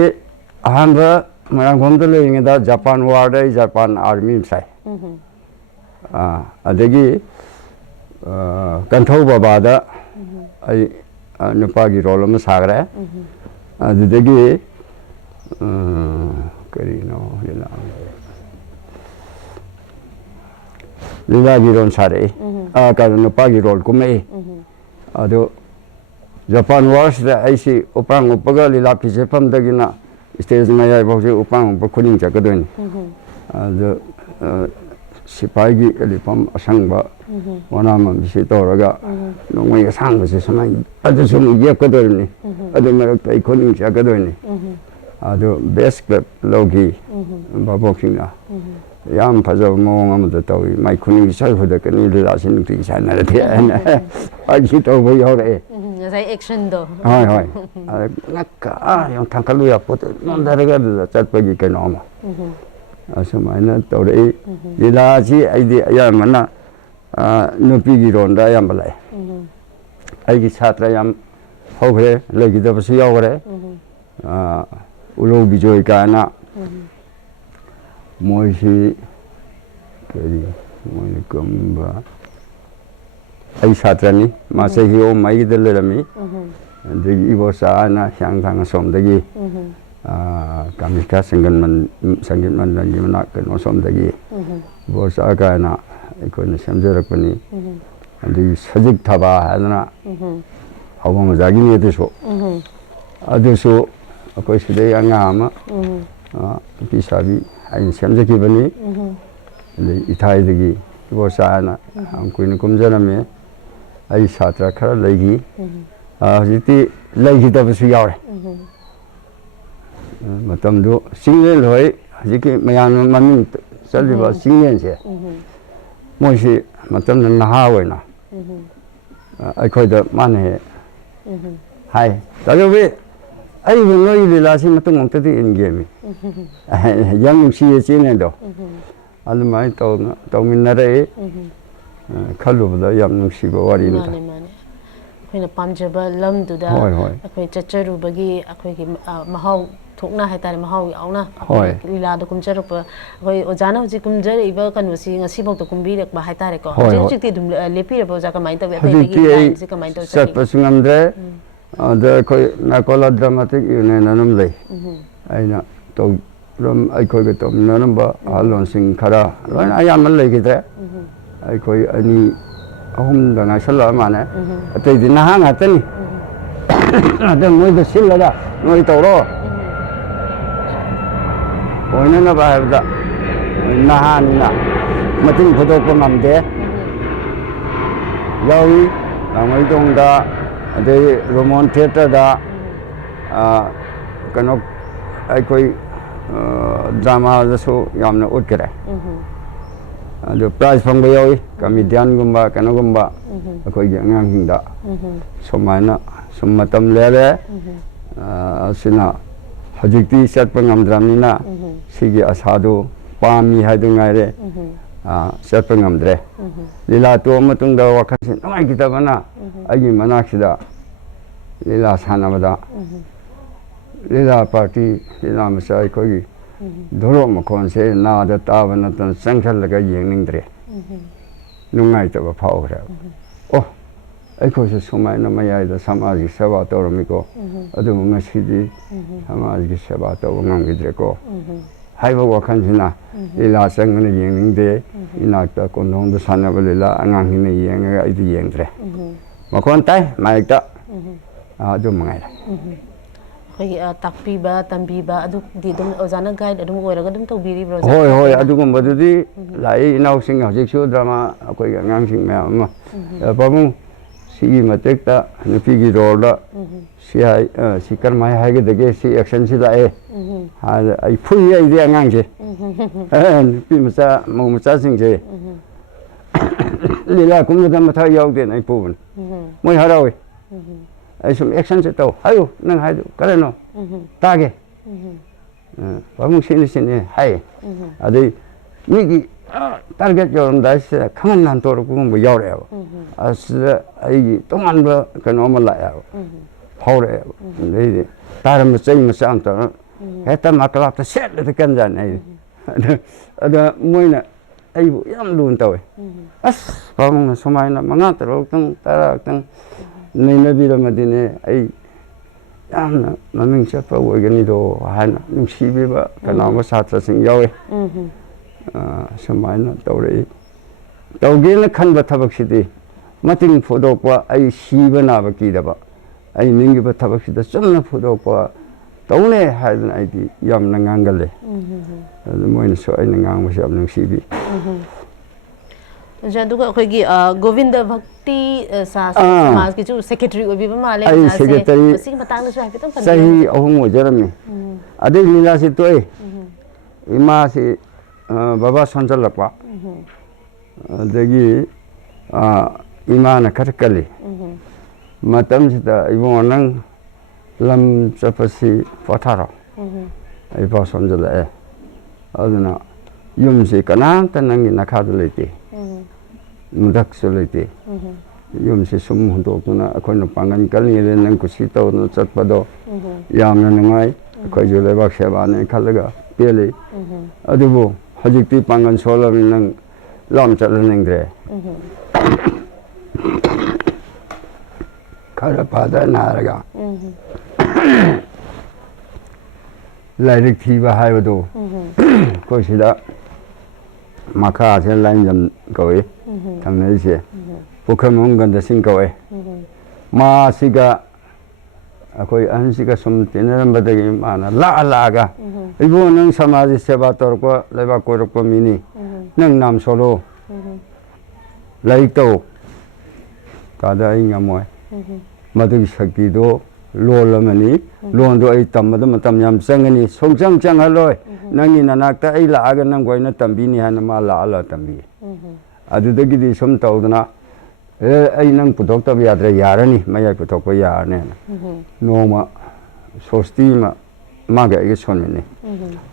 ꯑꯍꯥꯟꯕ ꯃꯣꯏꯔꯥꯡꯈꯣꯝꯗ ꯂꯩꯔꯤꯉꯩꯗ ꯖꯄꯥꯟ ꯋꯥꯔꯗ ꯑꯩ ꯖꯄꯥꯟ ꯑꯥꯔꯃꯤ ꯑꯃ ꯁꯥꯏ ꯑꯗꯒꯤ ꯀꯟꯊꯧ ꯕꯕꯥꯗ ꯑꯩ ꯅꯨꯄꯥꯒꯤ ꯔꯣꯜ ꯑꯃ ꯁꯥꯈ꯭ꯔꯦ ꯑꯗꯨꯗꯒꯤ ꯀꯔꯤꯅꯣ ꯂꯤꯂꯥꯒꯤ ꯔꯣꯜ ꯁꯥꯔꯛꯏ ꯀꯩꯅꯣ ꯅꯨꯄꯥꯒꯤ ꯔꯣꯜ ꯀꯨꯝꯃꯛꯏ ꯑꯗꯨ ꯖꯄꯥꯟ ꯋꯥꯔꯁꯤꯗ ꯑꯩꯁꯤ ꯎꯄꯥꯡ ꯎꯞꯄꯒ ꯂꯤꯂꯥ ꯐꯤꯖꯦꯠꯐꯝꯗꯒꯤꯅ ꯏꯁꯇꯦꯖ ꯃꯌꯥꯏꯐꯥꯎꯁꯦ ꯎꯄꯥꯡ ꯎꯞꯄ ꯈꯨꯅꯤꯡ ꯆꯠꯀꯗꯣꯏꯅꯤ ꯑꯗꯨ ꯁꯤꯐꯥꯏꯒꯤ ꯌꯨꯅꯤꯐꯣꯔꯝ ꯑꯁꯪꯕ ꯋꯥꯅꯥꯃꯝꯁꯤ ꯇꯧꯔꯒ ꯅꯣꯡꯃꯩ ꯑꯁꯥꯡꯕꯁꯦ ꯁꯨꯃꯥꯏꯅ ꯑꯗꯨꯁꯨ ꯑꯃꯨꯛ ꯌꯦꯞꯀꯗꯣꯏꯅꯤ ꯑꯗꯨ ꯃꯔꯛꯇ ꯑꯩ ꯈꯨꯅꯤꯡ ꯆꯠꯀꯗꯣꯏꯅꯤ ꯑꯗꯨ ꯕꯦꯁ ꯀ꯭ꯂꯕ ꯂꯧꯈꯤ ꯚꯥꯕꯣꯛꯁꯤꯡꯅ ꯌꯥꯝ ꯐꯖꯕ ꯃꯑꯣꯡ ꯑꯃꯗ ꯇꯧꯏ ꯃꯥꯏ ꯈꯨꯅꯤꯡ ꯁꯣꯏ ꯍꯨꯗꯛꯀꯅꯤ ꯂꯤꯂꯥꯁꯤ ꯅꯨꯡꯇꯤꯒꯤ ꯁꯥꯟꯅꯔꯗꯤ ꯍꯥꯏꯅ ꯑꯩꯁꯤ ꯇꯧꯕ ꯌꯥꯎꯔꯛꯑꯦ ꯉꯁꯥꯏ ꯑꯦꯛꯁꯟꯗꯣ ꯍꯣꯏ ꯍꯣꯏ ꯉꯛꯀ ꯌꯥꯝ ꯊꯥꯡꯀꯠꯂꯨ ꯌꯥꯄꯣꯠꯇꯦ ꯅꯣꯟꯊꯔꯒ ꯑꯗꯨꯗ ꯆꯠꯄꯒꯤ ꯀꯩꯅꯣ ꯑꯃ ꯑꯁꯨꯃꯥꯏꯅ ꯇꯧꯔꯛꯏ ꯂꯤꯂꯥꯁꯤ ꯑꯩꯗꯤ ꯑꯌꯥꯝꯕꯅ ꯅꯨꯄꯤꯒꯤ ꯔꯣꯜꯗ ꯑꯌꯥꯝꯕ ꯂꯥꯛꯑꯦ ꯑꯩꯒꯤ ꯁꯥꯇ꯭ꯔ ꯌꯥꯝ ꯍꯧꯈ꯭ꯔꯦ ꯂꯩꯈꯤꯗꯕꯁꯨ ꯌꯥꯎꯈ꯭ꯔꯦ ꯎꯂꯧ ꯕꯤꯖꯣꯏ ꯀꯥꯏꯅ ꯃꯣꯏꯁꯤ ꯀꯔꯤ ꯃꯣꯏꯅ ꯀꯨꯝꯕ ꯑꯩ ꯁꯥꯇ꯭ꯔꯅꯤ ꯃꯥ ꯆꯍꯤ ꯑꯍꯨꯝ ꯑꯩꯒꯤꯗ ꯂꯩꯔꯝꯃꯤ ꯑꯗꯒꯤ ꯏꯕꯣꯆꯥ ꯍꯥꯏꯅ ꯍꯤꯌꯥꯡꯊꯥꯡ ꯑꯁꯣꯝꯗꯒꯤ ꯀꯥꯃꯤꯈꯥ ꯁꯪꯒꯤꯠ ꯃꯟꯗꯟꯒꯤ ꯃꯅꯥꯛ ꯀꯩꯅꯣ ꯑꯁꯣꯝꯗꯒꯤ ꯏꯕꯣꯆꯥ ꯀꯥꯏꯅ ꯑꯩꯈꯣꯏꯅ ꯁꯦꯝꯖꯔꯛꯄꯅꯤ ꯑꯗꯒꯤ ꯁꯖꯤꯛ ꯊꯕꯥ ꯍꯥꯏꯗꯅ ꯑꯋꯥꯡ ꯑꯣꯖꯥꯒꯤꯅꯤ ꯑꯗꯨꯁꯨ ꯑꯩꯈꯣꯏ ꯁꯤꯗꯩ ꯑꯉꯥꯡ ꯑꯃ ꯅꯨꯄꯤ ꯁꯥꯕꯤ ꯑꯩꯅ ꯁꯦꯝꯖꯈꯤꯕꯅꯤ ꯑꯗꯩ ꯏꯊꯥꯏꯗꯒꯤ ꯏꯕꯣꯆꯥ ꯍꯥꯏꯅ ꯌꯥꯝ ꯀꯨꯏꯅ ꯀꯨꯝꯖꯔꯝꯃꯦ ꯑꯩ ꯁꯥꯇ꯭ꯔ ꯈꯔ ꯂꯩꯈꯤ ꯍꯧꯖꯤꯛꯇꯤ ꯂꯩꯈꯤꯗꯕꯁꯨ ꯌꯥꯎꯔꯦ ꯃꯇꯝꯗꯨ ꯆꯤꯡꯂꯦꯟ ꯍꯣꯏ ꯍꯧꯖꯤꯛꯀꯤ ꯃꯌꯥꯝꯅ ꯃꯃꯤꯡ ꯆꯠꯂꯤꯕ ꯆꯤꯡꯂꯦꯟꯁꯦ ꯃꯣꯏꯁꯤ ꯃꯇꯝꯗ ꯅꯍꯥ ꯑꯣꯏꯅ ꯑꯩꯈꯣꯏꯗ ꯃꯥꯅ ꯍꯦꯛ ꯍꯥꯏ ꯇꯥꯖꯧꯕꯤ ꯑꯩꯕꯨ ꯅꯣꯏꯒꯤ ꯂꯤꯂꯥꯁꯤ ꯃꯇꯨꯡ ꯑꯃꯨꯛꯇꯗꯤ ꯏꯟꯒꯦꯃꯤ ꯌꯥꯝ ꯅꯨꯡꯁꯤꯌꯦ ꯆꯤꯡꯂꯦꯟꯗꯣ ꯑꯗꯨꯃꯥꯏꯅ ꯇꯧꯃꯤꯟꯅꯔꯛꯏ ꯈꯜꯂꯨꯕꯗ ꯌꯥꯝ ꯅꯨꯡꯁꯤꯕ ꯋꯥꯔꯤꯅꯤꯗ ꯑꯩꯈꯣꯏꯅ ꯄꯥꯝꯖꯕ ꯂꯝꯗꯨꯗ ꯍꯣꯏ ꯍꯣꯏ ꯑꯩꯈꯣꯏ ꯆꯠꯆꯔꯨꯕꯒꯤ ꯑꯩꯈꯣꯏꯒꯤ ꯃꯍꯥꯎ ꯊꯣꯛꯅ ꯍꯥꯏꯇꯥꯔꯦ ꯃꯍꯥꯎ ꯌꯥꯎꯅ ꯍꯣꯏ ꯂꯤꯂꯥꯗ ꯀꯨꯝꯖꯔꯛꯄ ꯑꯩꯈꯣꯏ ꯑꯣꯖꯥꯅ ꯍꯧꯖꯤꯛ ꯀꯨꯝꯖꯔꯛꯏꯕ ꯀꯩꯅꯣꯁꯤ ꯉꯁꯤꯐꯥꯎꯗ ꯀꯨꯝꯕꯤꯔꯛꯄ ꯍꯥꯏꯇꯥꯔꯦꯀꯣ ꯍꯣꯏ ꯍꯧꯖꯤꯛ ꯍꯣꯏ ꯍꯧꯖꯤꯛꯇꯤ ꯑꯗꯨꯝ ꯂꯦꯞꯄꯤꯔꯕ ꯑꯣꯖꯥ ꯀꯃꯥꯏꯅ ꯇꯧꯋꯤ ꯑꯇꯩ ꯍꯧꯖꯤꯛꯇꯤ ꯑꯩ ꯂꯥꯏꯟꯁꯤ ꯀꯃꯥꯏꯅ ꯇꯧꯋꯤ ꯆꯠꯄꯁꯨ ꯉꯝꯗ꯭ꯔꯦ ꯑꯗ ꯑꯩꯈꯣꯏ ꯅꯥꯀꯣꯂꯥ ꯗ꯭ꯔꯃꯥꯇꯤꯛ ꯌꯨꯅꯤꯌꯟ ꯑꯗꯨꯝ ꯂꯩ ꯑꯩꯅ ꯑꯩꯈꯣꯏꯒ ꯇꯧꯃꯤꯟꯅꯔꯝꯕ ꯑꯍꯜꯂꯣꯟꯁꯤꯡ ꯈꯔ ꯂꯣꯏꯅ ꯑꯌꯥꯝꯕ ꯂꯩꯈꯤꯗ꯭ꯔꯦ ꯑꯩꯈꯣই ꯑꯅꯤ ꯑꯍꯨꯝꯗ ꯉꯥꯏꯁꯜꯂꯛꯑ ꯃꯥꯜꯂꯦ ꯑꯇꯩꯗꯤ ꯅꯍꯥ ꯉꯥꯛꯇꯅꯤ ꯑꯗ ꯃꯣꯏꯗ ꯁꯤꯜꯂꯒ ꯅꯣꯏ ꯇꯧꯔꯣ ꯑꯣꯏꯅꯅꯕ ꯍꯥꯏꯕꯗ ꯅꯍꯥꯅꯤꯅ ꯃꯇꯤꯡ ꯐꯨꯗꯣꯛꯄ ꯉꯝꯗꯦ ꯌꯥꯎꯏ ꯂꯥꯡꯃꯩꯗꯣꯡꯗ ꯑꯗꯩ ꯔꯣꯃꯣꯟ ꯊꯤꯌꯦꯇꯔꯗ ꯀꯩꯅꯣ ꯑꯩꯈꯣꯏ ꯗ꯭ꯔꯃꯥꯗꯁꯨ ꯌꯥꯝꯅ ꯎꯠꯈ꯭ꯔꯦ ꯑꯗꯨ ꯄ꯭ꯔꯥꯏꯖ ꯐꯪꯕ ꯌꯥꯎꯏ ꯀꯃꯦꯗꯤꯌꯥꯟꯒꯨꯝꯕ ꯀꯩꯅꯣꯒꯨꯝꯕ ꯑꯩꯈꯣꯏꯒꯤ ꯑꯉꯥꯡꯁꯤꯡꯗ ꯁꯨꯃꯥꯏꯅ ꯁꯨꯝ ꯃꯇꯝ ꯂꯦꯜꯂꯦ ꯑꯁꯤꯅ ꯍꯧꯖꯤꯛꯇꯤ ꯆꯠꯄ ꯉꯝꯗ꯭ꯔꯕꯅꯤꯅ ꯁꯤꯒꯤ ꯑꯁꯥꯗꯨ ꯄꯥꯝꯃꯤ ꯍꯥꯏꯗꯨ ꯉꯥꯏꯔꯦ ꯆꯠꯄ ꯉꯝꯗ꯭ꯔꯦ ꯂꯤꯂꯥ ꯇꯣꯛꯑ ꯃꯇꯨꯡꯗ ꯋꯥꯈꯜꯁꯤ ꯅꯨꯡꯉꯥꯏꯈꯤꯗꯕꯅ ꯑꯩꯒꯤ ꯃꯅꯥꯛꯁꯤꯗ ꯂꯤꯂꯥ ꯁꯥꯟꯅꯕꯗ ꯂꯤꯂꯥ ꯄꯥꯔꯇꯤ ꯂꯤꯂꯥ ꯃꯆꯥ ꯑꯩꯈꯣꯏꯒꯤ ꯙꯣꯂꯣꯛ ꯃꯈꯣꯟꯁꯦ ꯅꯥꯗ ꯇꯥꯕ ꯅꯠꯇꯅ ꯆꯪꯁꯜꯂꯒ ꯌꯦꯡꯅꯤꯡꯗ꯭ꯔꯦ ꯅꯨꯡꯉꯥꯏꯇꯕ ꯐꯥꯎꯈ꯭ꯔꯦꯕ ꯑꯣ ꯑꯩꯈꯣꯏꯁꯨ ꯁꯨꯃꯥꯏꯅ ꯃꯌꯥꯏꯗ ꯁꯃꯥꯖꯒꯤ ꯁꯦꯕꯥ ꯇꯧꯔꯝꯃꯤꯀꯣ ꯑꯗꯨꯕꯨ ꯉꯁꯤꯗꯤ ꯁꯃꯥꯖꯒꯤ ꯁꯦꯕꯥ ꯇꯧꯕ ꯉꯝꯈꯤꯗ꯭ꯔꯦꯀꯣ ꯍꯥꯏꯕ ꯋꯥꯈꯜꯁꯤꯅ ꯂꯤꯂꯥ ꯆꯪꯕꯅ ꯌꯦꯡꯅꯤꯡꯗꯦ ꯏꯅꯥꯛꯇ ꯀꯣꯟꯊꯣꯡꯗ ꯁꯥꯟꯅꯕ ꯂꯤꯂꯥ ꯑꯉꯥꯡꯁꯤꯡꯅ ꯌꯦꯡꯉꯒ ꯑꯩꯗꯤ ꯌꯦꯡꯗ꯭ꯔꯦ ꯃꯈꯣꯟ ꯇꯥꯏ ꯃꯥꯏꯛꯇ ꯑꯗꯨ ꯃꯉꯥꯏꯔꯦ ꯑꯩꯈꯣꯏꯒꯤ ꯇꯥꯛꯄꯤꯕ ꯇꯝꯕꯤꯕ ꯑꯗꯨꯗꯤ ꯑꯗꯨꯝ ꯑꯣꯖꯥꯅ ꯒꯥꯏꯗ ꯑꯗꯨꯝ ꯑꯣꯏꯔꯒ ꯑꯗꯨꯝ ꯇꯧꯕꯤꯔꯤꯕ꯭ꯔꯣ ꯑꯣꯖꯥ? ꯍꯣꯏ ꯍꯣꯏ ꯑꯗꯨꯒꯨꯝꯕꯗꯨꯗꯤ ꯂꯥꯛꯏ ꯏꯅꯥꯎꯁꯤꯡ ꯍꯧꯖꯤꯛꯁꯨ ꯗ꯭ꯔꯃꯥ ꯑꯩꯈꯣꯏꯒꯤ ꯑꯉꯥꯡꯁꯤꯡ ꯃꯌꯥꯝ ꯑꯃ ꯄꯥꯕꯨꯡ ꯁꯤꯒꯤ ꯃꯇꯦꯛꯇ ꯅꯨꯄꯤꯒꯤ ꯔꯣꯜꯗ ꯁꯤ ꯀꯔꯝꯍꯥꯏꯅ ꯍꯥꯏꯒꯗꯒꯦ ꯁꯤ ꯑꯦꯛꯁꯟꯁꯤ ꯂꯥꯛꯑꯦ ꯑꯩ ꯐꯨꯏ ꯑꯩꯗꯤ ꯑꯉꯥꯡꯁꯦ ꯅꯨꯄꯤ ꯃꯆꯥ ꯃꯧ ꯃꯆꯥꯁꯤꯡꯁꯦ ꯂꯤꯂꯥ ꯀꯨꯝꯕꯗ ꯃꯊꯛ ꯌꯥꯎꯗꯦꯅ ꯑꯩ ꯄꯨꯕꯅꯤ ꯃꯣꯏ ꯍꯔꯥꯎꯏ ꯑꯩ ꯁꯨꯝ ꯑꯦꯛꯁꯟꯁꯦ ꯇꯧ ꯍꯥꯏꯌꯨ ꯅꯪ ꯍꯥꯏꯗꯨ ꯀꯔꯤꯅꯣ ꯇꯥꯒꯦ ꯄꯥꯕꯨꯡ ꯁꯤꯅꯤ ꯁꯤꯅꯤ ꯍꯥꯏ ꯑꯗꯩ ꯃꯤꯒꯤ ꯇꯥꯔꯒꯦꯠ ꯌꯧꯔꯝꯗꯥꯏꯁꯤꯗ ꯈꯪꯍꯟ ꯍꯟꯇꯣꯔꯛꯄꯒꯨꯝꯕ ꯌꯥꯎꯔꯛꯑꯦꯕ ꯑꯁꯤꯗ ꯑꯩꯒꯤ ꯇꯣꯉꯥꯟꯕ ꯀꯩꯅꯣ ꯑꯃ ꯂꯥꯛꯑꯦꯕ ꯐꯥꯎꯔꯛꯑꯦꯕ ꯑꯗꯩꯗꯤ ꯇꯥꯔꯝꯕ ꯆꯩ ꯃꯆꯥ ꯑꯃ ꯇꯧꯔ ꯍꯦꯛꯇ ꯃꯀ꯭ꯂꯥꯞꯇ ꯁꯦꯠꯂꯗꯤ ꯀꯟꯖꯥꯠꯅꯤ ꯑꯩꯗꯤ ꯑꯗ ꯃꯣꯏꯅ ꯑꯩꯕꯨ ꯌꯥꯝ ꯂꯨꯅ ꯇꯧꯋꯦ ꯑꯁ ꯄꯥꯕꯨꯡꯅ ꯁꯨꯃꯥꯏꯅ 5-6ꯇꯪ 10ꯇꯪ ꯅꯩꯅꯕꯤꯔꯝꯃꯗꯤꯅꯦ ꯑꯩ ꯌꯥꯝꯅ ꯃꯃꯤꯡ ꯆꯠꯄ ꯑꯣꯏꯒꯅꯤꯗꯣ ꯍꯥꯏꯅ ꯅꯨꯡꯁꯤꯕꯤꯕ ꯀꯅꯥꯒꯨꯝꯕ ꯁꯥꯇ꯭ꯔꯁꯤꯡ ꯌꯥꯎꯋꯤ ꯁꯨꯃꯥꯏꯅ ꯇꯧꯔꯛꯏ ꯇꯧꯒꯦꯅ ꯈꯟꯕ ꯊꯕꯛꯁꯤꯗꯤ ꯃꯇꯤꯡ ꯐꯨꯗꯣꯛꯄ ꯑꯩ ꯁꯤꯕ ꯅꯥꯕ ꯀꯤꯗꯕ ꯑꯩ ꯅꯤꯡꯈꯤꯕ ꯊꯕꯛꯁꯤꯗ ꯆꯨꯝꯅ ꯐꯨꯗꯣꯛꯄ ꯇꯧꯅꯦ ꯍꯥꯏꯗꯅ ꯑꯩꯗꯤ ꯌꯥꯝꯅ ꯉꯥꯡꯒꯜꯂꯦ ꯑꯗꯨ ꯃꯣꯏꯅꯁꯨ ꯑꯩꯅ ꯉꯥꯡꯕꯁꯤ ꯌꯥꯝ ꯅꯨꯡꯁꯤꯕꯤ ꯑꯗꯨꯒ ꯑꯩꯈꯣꯏꯒꯤ ꯒꯣꯕꯤꯟꯗ ꯚꯛꯇꯤ ꯁꯃꯥꯖꯀꯤꯁꯨ ꯁꯦꯀ꯭ꯔꯦꯇꯔꯤ ꯑꯣꯏꯕꯤꯕ ꯃꯥꯜꯂꯦ ꯑꯩ ꯁꯦꯀ꯭ꯔꯦꯇꯔꯤ ꯁꯤꯒꯤ ꯃꯇꯥꯡꯗꯁꯨ ꯍꯥꯏꯐꯦꯠꯇꯪ ꯆꯍꯤ 3 ꯑꯣꯏꯖꯔꯝꯃꯤ ꯑꯗꯩ ꯂꯤꯂꯥꯁꯤ ꯇꯣꯛꯏ ꯏꯃꯥꯁꯤ ꯕꯕꯥ ꯁꯣꯟꯖꯜꯂꯛꯄ ꯑꯗꯒꯤ ꯏꯃꯥꯅ ꯈꯔ ꯀꯜꯂꯤ ꯃꯇꯝꯁꯤꯗ ꯏꯕꯨꯡꯉꯣ ꯅꯪ ꯂꯝ ꯆꯠꯄꯁꯤ ꯄꯣꯊꯥꯔꯣ ꯑꯩ ꯁꯣꯟꯖꯜꯂꯛꯑꯦ ꯑꯗꯨꯅ ꯌꯨꯝꯁꯤ ꯀꯅꯥꯝꯇ ꯅꯪꯒꯤ ꯅꯈꯥꯗ ꯂꯩꯇꯦ ꯃꯨꯗꯛꯁꯨ ꯂꯩꯇꯦ ꯌꯨꯝꯁꯤ ꯁꯨꯝ ꯍꯨꯟꯗꯣꯛꯇꯨꯅ ꯑꯩꯈꯣꯏꯅ ꯄꯥꯡꯒꯜ ꯀꯜꯂꯤꯉꯩꯗ ꯅꯪ ꯀꯨꯁꯤ ꯇꯧꯗꯨꯅ ꯆꯠꯄꯗꯣ ꯌꯥꯝꯅ ꯅꯨꯡꯉꯥꯏ ꯑꯩꯈꯣꯏꯁꯨ ꯂꯩꯕꯥꯛ ꯁꯦꯕꯥꯅꯦ ꯈꯜꯂꯒ ꯄꯦꯜꯂꯤ ꯑꯗꯨꯕꯨ ꯍꯧꯖꯤꯛꯇꯤ ꯄꯥꯡꯒꯜ ꯁꯣꯜꯂꯕꯅꯤ ꯅꯪ ꯂꯥꯞꯅ ꯆꯠꯍꯟꯅꯤꯡꯗ꯭ꯔꯦ ꯈꯔ ꯐꯗꯅ ꯍꯥꯏꯔꯒ ꯂꯥꯏꯔꯤꯛ ꯊꯤꯕ ꯍꯥꯏꯕꯗꯨ ꯑꯩꯈꯣই ꯁꯤꯗ ꯃꯈꯥꯁꯦ ꯂꯥꯏꯅꯤꯡꯊꯧ ꯀꯧꯏ ꯊꯪꯅꯔꯤꯁꯦ ꯄꯨꯈ꯭ꯔꯝꯕꯝ ꯒꯟꯗ ꯁꯤꯡ ꯀꯧꯏ ꯃꯥꯁꯤꯒ ꯑꯩꯈꯣꯏ ꯑꯍꯟꯁꯤꯒ ꯁꯨꯝ ꯇꯤꯟꯅꯔꯝꯕꯗꯒꯤ ꯃꯥꯅ ꯂꯥꯛꯑꯒ ꯏꯕꯨꯡꯉꯣ ꯅꯪ ꯁꯃꯥꯖꯒꯤ ꯁꯦꯕꯥ ꯇꯧꯔꯛꯄ ꯂꯩꯕꯥꯛ ꯀꯣꯏꯔꯛꯄ ꯃꯤꯅꯤ ꯅꯪ ꯅꯥꯝ ꯁꯣꯜꯂꯣ ꯂꯥꯏꯔꯤꯛ ꯇꯧ ꯀꯥꯗ ꯑꯩ ꯉꯝꯃꯣꯏ ꯃꯗꯨꯒꯤ ꯁꯛꯇꯤꯗꯣ ꯂꯣꯟ ꯑꯃꯅꯤ ꯂꯣꯟꯗꯣ ꯑꯩ ꯇꯝꯕꯗ ꯃꯇꯝ ꯌꯥꯝ ꯆꯪꯒꯅꯤ ꯁꯨꯡꯆꯪ ꯆꯪꯍꯜꯂꯣꯏ ꯅꯪꯒꯤ ꯅꯅꯥꯛꯇ ꯑꯩ ꯂꯥꯛꯑꯒ ꯅꯪꯕꯨ ꯑꯩꯅ ꯇꯝꯕꯤꯅꯤ ꯍꯥꯏꯅ ꯃꯥ ꯂꯥꯛꯑ ꯇꯝꯕꯤ ꯑꯗꯨꯗꯒꯤꯗꯤ ꯁꯨꯝ ꯇꯧꯗꯅ ꯑꯩ ꯅꯪ ꯄꯨꯊꯣꯛꯇꯕ ꯌꯥꯗ꯭ꯔꯦ ꯌꯥꯔꯅꯤ ꯃꯌꯥꯏ ꯄꯨꯊꯣꯛꯄ ꯌꯥꯔꯅꯤꯅ ꯅꯣꯡꯃ ꯁꯣꯁꯇꯤ ꯑꯃ ꯃꯥꯒ ꯑꯩꯒ ꯁꯣꯟꯃꯤꯟꯅꯩ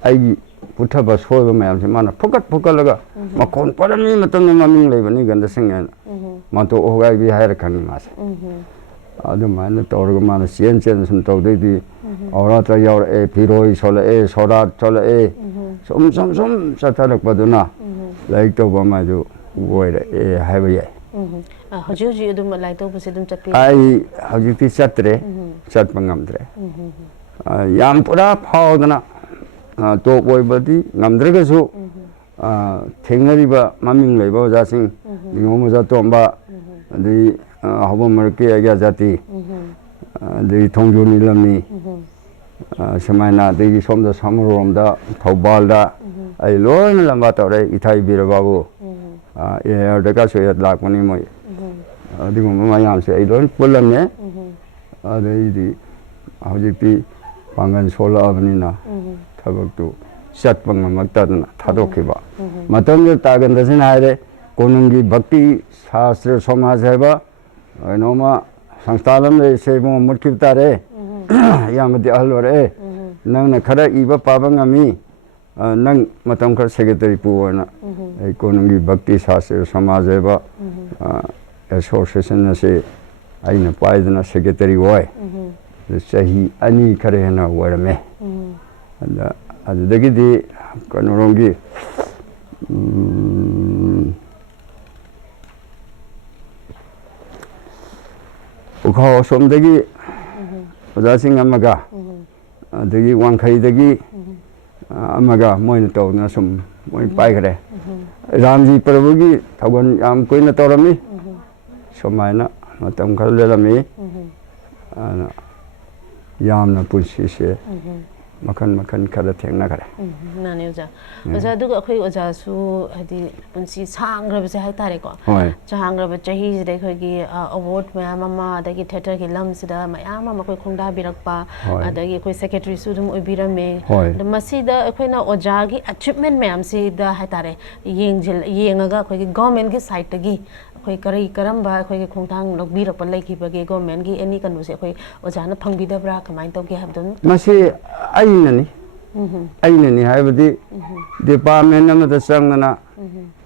ꯑꯩꯒꯤ ꯄꯨꯊꯕ ꯁꯣꯏꯕ ꯃꯌꯥꯝꯁꯦ ꯃꯥꯅ ꯐꯨꯀꯠꯂꯒ ꯃꯈꯣꯟ ꯄꯣꯔꯝꯃꯤ ꯃꯇꯝꯗ ꯃꯃꯤꯡ ꯂꯩꯕꯅꯤ ꯒꯟꯗꯁꯤꯡ ꯍꯥꯏꯅ ꯃꯥꯟꯇꯣꯛ ꯍꯣꯒꯥꯏꯕꯤ ꯍꯥꯏꯔ ꯈꯪꯉꯤ ꯃꯥꯁꯦ ꯑꯗꯨꯃꯥꯏꯅ ꯇꯧꯔꯒ ꯃꯥꯅ ꯆꯦꯟ ꯁꯨꯝ ꯇꯧꯗꯣꯏꯗꯤ ꯑꯧꯔꯥꯇ ꯌꯥꯎꯔꯛꯑꯦ ꯐꯤꯔꯣꯏ ꯁꯣꯜꯂꯛꯑꯦ ꯁꯣꯔꯥꯠ ꯁꯣꯜꯂꯛꯑꯦ ꯁꯨꯝ ꯆꯠꯊꯔꯛꯄꯗꯨꯅ ꯂꯥꯏꯔꯤꯛ ꯇꯧꯕ ꯑꯃꯁꯨ ꯑꯣꯏꯔꯛꯑꯦ ꯍꯥꯏꯕ ꯌꯥꯏ ꯍꯧꯖꯤꯛ ꯑꯗꯨꯝ ꯂꯥꯏꯔꯤꯛ ꯇꯧꯕꯁꯦ ꯑꯗꯨꯝ ꯆꯠꯄꯤꯔꯤ ꯑꯩ ꯍꯧꯖꯤꯛꯇꯤ ꯆꯠꯇ꯭ꯔꯦ ꯆꯠꯄ ꯉꯝꯗ꯭ꯔꯦ ꯌꯥꯝ ꯄꯨꯔꯥ ꯐꯥꯎꯗꯅ ꯇꯣꯞ ꯑꯣꯏꯕꯗꯤ ꯉꯝꯗ꯭ꯔꯒꯁꯨ ꯊꯦꯡꯅꯔꯤꯕ ꯃꯃꯤꯡ ꯂꯩꯕ ꯑꯣꯖꯥꯁꯤꯡ ꯅꯤꯉꯣꯝ ꯑꯣꯖꯥ ꯇꯣꯝꯕ ꯑꯗꯩ ꯍꯧꯕꯝ ꯃꯔꯛꯀꯤ ꯑꯩꯒ꯭ꯌꯥ ꯖꯥꯇꯤ ꯑꯗꯩ ꯊꯣꯡꯖꯨ ꯅꯤꯂꯝꯅꯤ ꯁꯨꯃꯥꯏꯅ ꯑꯗꯒꯤ ꯁꯣꯝꯗ ꯁꯃꯨꯔꯣꯝꯗ ꯊꯧꯕꯥꯜꯗ ꯑꯩ ꯂꯣꯏꯅ ꯂꯝꯕꯥ ꯇꯧꯔꯦ ꯏꯊꯥꯏ ꯕꯤꯔꯕꯥꯕꯨ ꯑꯦꯌꯔꯗꯒꯁꯨ ꯂꯥꯛꯄꯅꯤ ꯃꯣꯏ ꯑꯗꯨꯒꯨꯝꯕ ꯃꯌꯥꯝꯁꯦ ꯑꯩ ꯂꯣꯏ ꯄꯨꯜꯂꯝꯃꯦ ꯑꯗꯩꯗꯤ ꯍꯧꯖꯤꯛꯇꯤ ꯄꯥꯡꯒꯜ ꯁꯣꯜꯂꯛꯑꯕꯅꯤꯅ ꯊꯕꯛꯇꯨ ꯆꯠꯄ ꯉꯝꯃꯛꯇꯗꯅ ꯊꯥꯗꯣꯛꯈꯤꯕ ꯃꯇꯝꯗꯨꯗ ꯇꯥꯒꯟꯗꯁꯤꯅ ꯍꯥꯏꯔꯦ ꯀꯣꯅꯨꯡꯒꯤ ꯚꯛꯇꯤ ꯁꯥꯁꯇ꯭ꯔ ꯁꯃꯥꯖ ꯍꯥꯏꯕ ꯀꯩꯅꯣꯝꯃ ꯁꯪꯁꯊꯥꯟ ꯑꯃ ꯂꯩꯔꯤꯁꯦ ꯏꯕꯨꯡꯉꯣ ꯃꯨꯠꯈꯤꯕ ꯇꯥꯔꯦ ꯏꯌꯥꯝꯕꯗꯤ ꯑꯍꯜ ꯑꯣꯏꯔꯛꯑꯦ ꯅꯪꯅ ꯈꯔ ꯏꯕ ꯄꯥꯕ ꯉꯝꯃꯤ ꯅꯪ ꯃꯇꯝ ꯈꯔ ꯁꯦꯀ꯭ꯔꯦꯇꯔꯤ ꯄꯨꯑꯣꯅ ꯑꯩ ꯀꯣꯅꯨꯡꯒꯤ ꯚꯛꯇꯤ ꯁꯥꯁꯇ꯭ꯔ ꯁꯃꯥꯖ ꯍꯥꯏꯕ ꯑꯦꯁꯣꯁꯤꯌꯦꯁꯟ ꯑꯁꯤ ꯑꯩꯅ ꯄꯥꯏꯗꯅ ꯁꯦꯀ꯭ꯔꯦꯇꯔꯤ ꯑꯣꯏ ꯆꯍꯤ 2 ꯈꯔ ꯍꯦꯟꯅ ꯑꯣꯏꯔꯝꯃꯦ ꯑꯗꯨꯗꯒꯤꯗꯤ ꯀꯩꯅꯣꯔꯣꯝꯒꯤ ꯎꯈꯥꯎ ꯑꯁꯣꯝꯗꯒꯤ ꯑꯣꯖꯥꯁꯤꯡ ꯑꯃꯒ ꯑꯗꯒꯤ ꯋꯥꯡꯈꯩꯗꯒꯤ ꯑꯃꯒ ꯃꯣꯏꯅ ꯇꯧꯗꯅ ꯁꯨꯝ ꯃꯣꯏ ꯄꯥꯏꯈ꯭ꯔꯦ ꯔꯥꯝꯖꯤ ꯄ꯭ꯔꯚꯨꯒꯤ ꯊꯧꯒꯜ ꯌꯥꯝ ꯀꯨꯏꯅ ꯇꯧꯔꯝꯃꯤ ꯁꯨꯃꯥꯏꯅ ꯃꯇꯝ ꯈꯔ ꯂꯦꯜꯂꯝꯃꯤ ꯌꯥꯝꯅ ꯄꯨꯟꯁꯤꯁꯦ ꯃꯈꯟ ꯃꯈꯟ ꯈꯔ ꯊꯦꯡꯅꯈ꯭ꯔꯦ ꯃꯥꯅꯦ ꯑꯣꯖꯥ ꯑꯣꯖꯥ ꯑꯗꯨꯒ ꯑꯩꯈꯣꯏ ꯑꯣꯖꯥꯁꯨ ꯍꯥꯏꯗꯤ ꯄꯨꯟꯁꯤ ꯁꯥꯡꯈ꯭ꯔꯕꯁꯦ ꯍꯥꯏꯇꯥꯔꯦꯀꯣ ꯁꯥꯡꯈ꯭ꯔꯕ ꯆꯍꯤꯁꯤꯗ ꯑꯩꯈꯣꯏꯒꯤ ꯑꯦꯋꯥꯔꯗ ꯃꯌꯥꯝ ꯑꯃ ꯑꯗꯒꯤ ꯊꯤꯌꯦꯇꯔꯒꯤ ꯂꯝꯁꯤꯗ ꯃꯌꯥꯝ ꯑꯃ ꯑꯩꯈꯣꯏ ꯈꯣꯡꯗꯥꯕꯤꯔꯛꯄ ꯑꯗꯒꯤ ꯑꯩꯈꯣꯏ ꯁꯦꯀ꯭ꯔꯦꯇꯔꯤꯁꯨ ꯑꯗꯨꯝ ꯑꯣꯏꯕꯤꯔꯝꯃꯦ ꯑꯗꯣ ꯃꯁꯤꯗ ꯑꯩꯈꯣꯏꯅ ꯑꯣꯖꯥꯒꯤ ꯑꯆꯤꯞꯃꯦꯟ ꯃꯌꯥꯝꯁꯤꯗ ꯍꯥꯏꯇꯥꯔꯦ ꯌꯦꯡꯉꯒ ꯑꯩꯈꯣꯏꯒꯤ ꯒꯣꯔꯃꯦꯟꯒꯤ ꯁꯥꯏꯠꯇꯒꯤ ꯑꯩꯈꯣꯏ ꯀꯔꯝꯕ ꯑꯩꯈꯣꯏꯒꯤ ꯈꯣꯡꯊꯥꯡ ꯂꯧꯕꯤꯔꯛꯄ ꯂꯩꯈꯤꯕꯒꯦ ꯒꯣꯔꯃꯦꯟꯒꯤ ꯑꯦꯅꯤ ꯀꯩꯅꯣꯁꯦ ꯑꯩꯈꯣꯏ ꯑꯣꯖꯥꯅ ꯐꯪꯕꯤꯗꯕ꯭ꯔꯥ ꯀꯃꯥꯏꯅ ꯇꯧꯒꯦ ꯍꯥꯏꯕꯗꯣ ꯃꯁꯤ ꯑꯩꯅꯅꯤ ꯍꯥꯏꯕꯗꯤ ꯗꯤꯄꯥꯔꯠꯃꯦꯟ ꯑꯃꯗ ꯆꯪꯗꯅ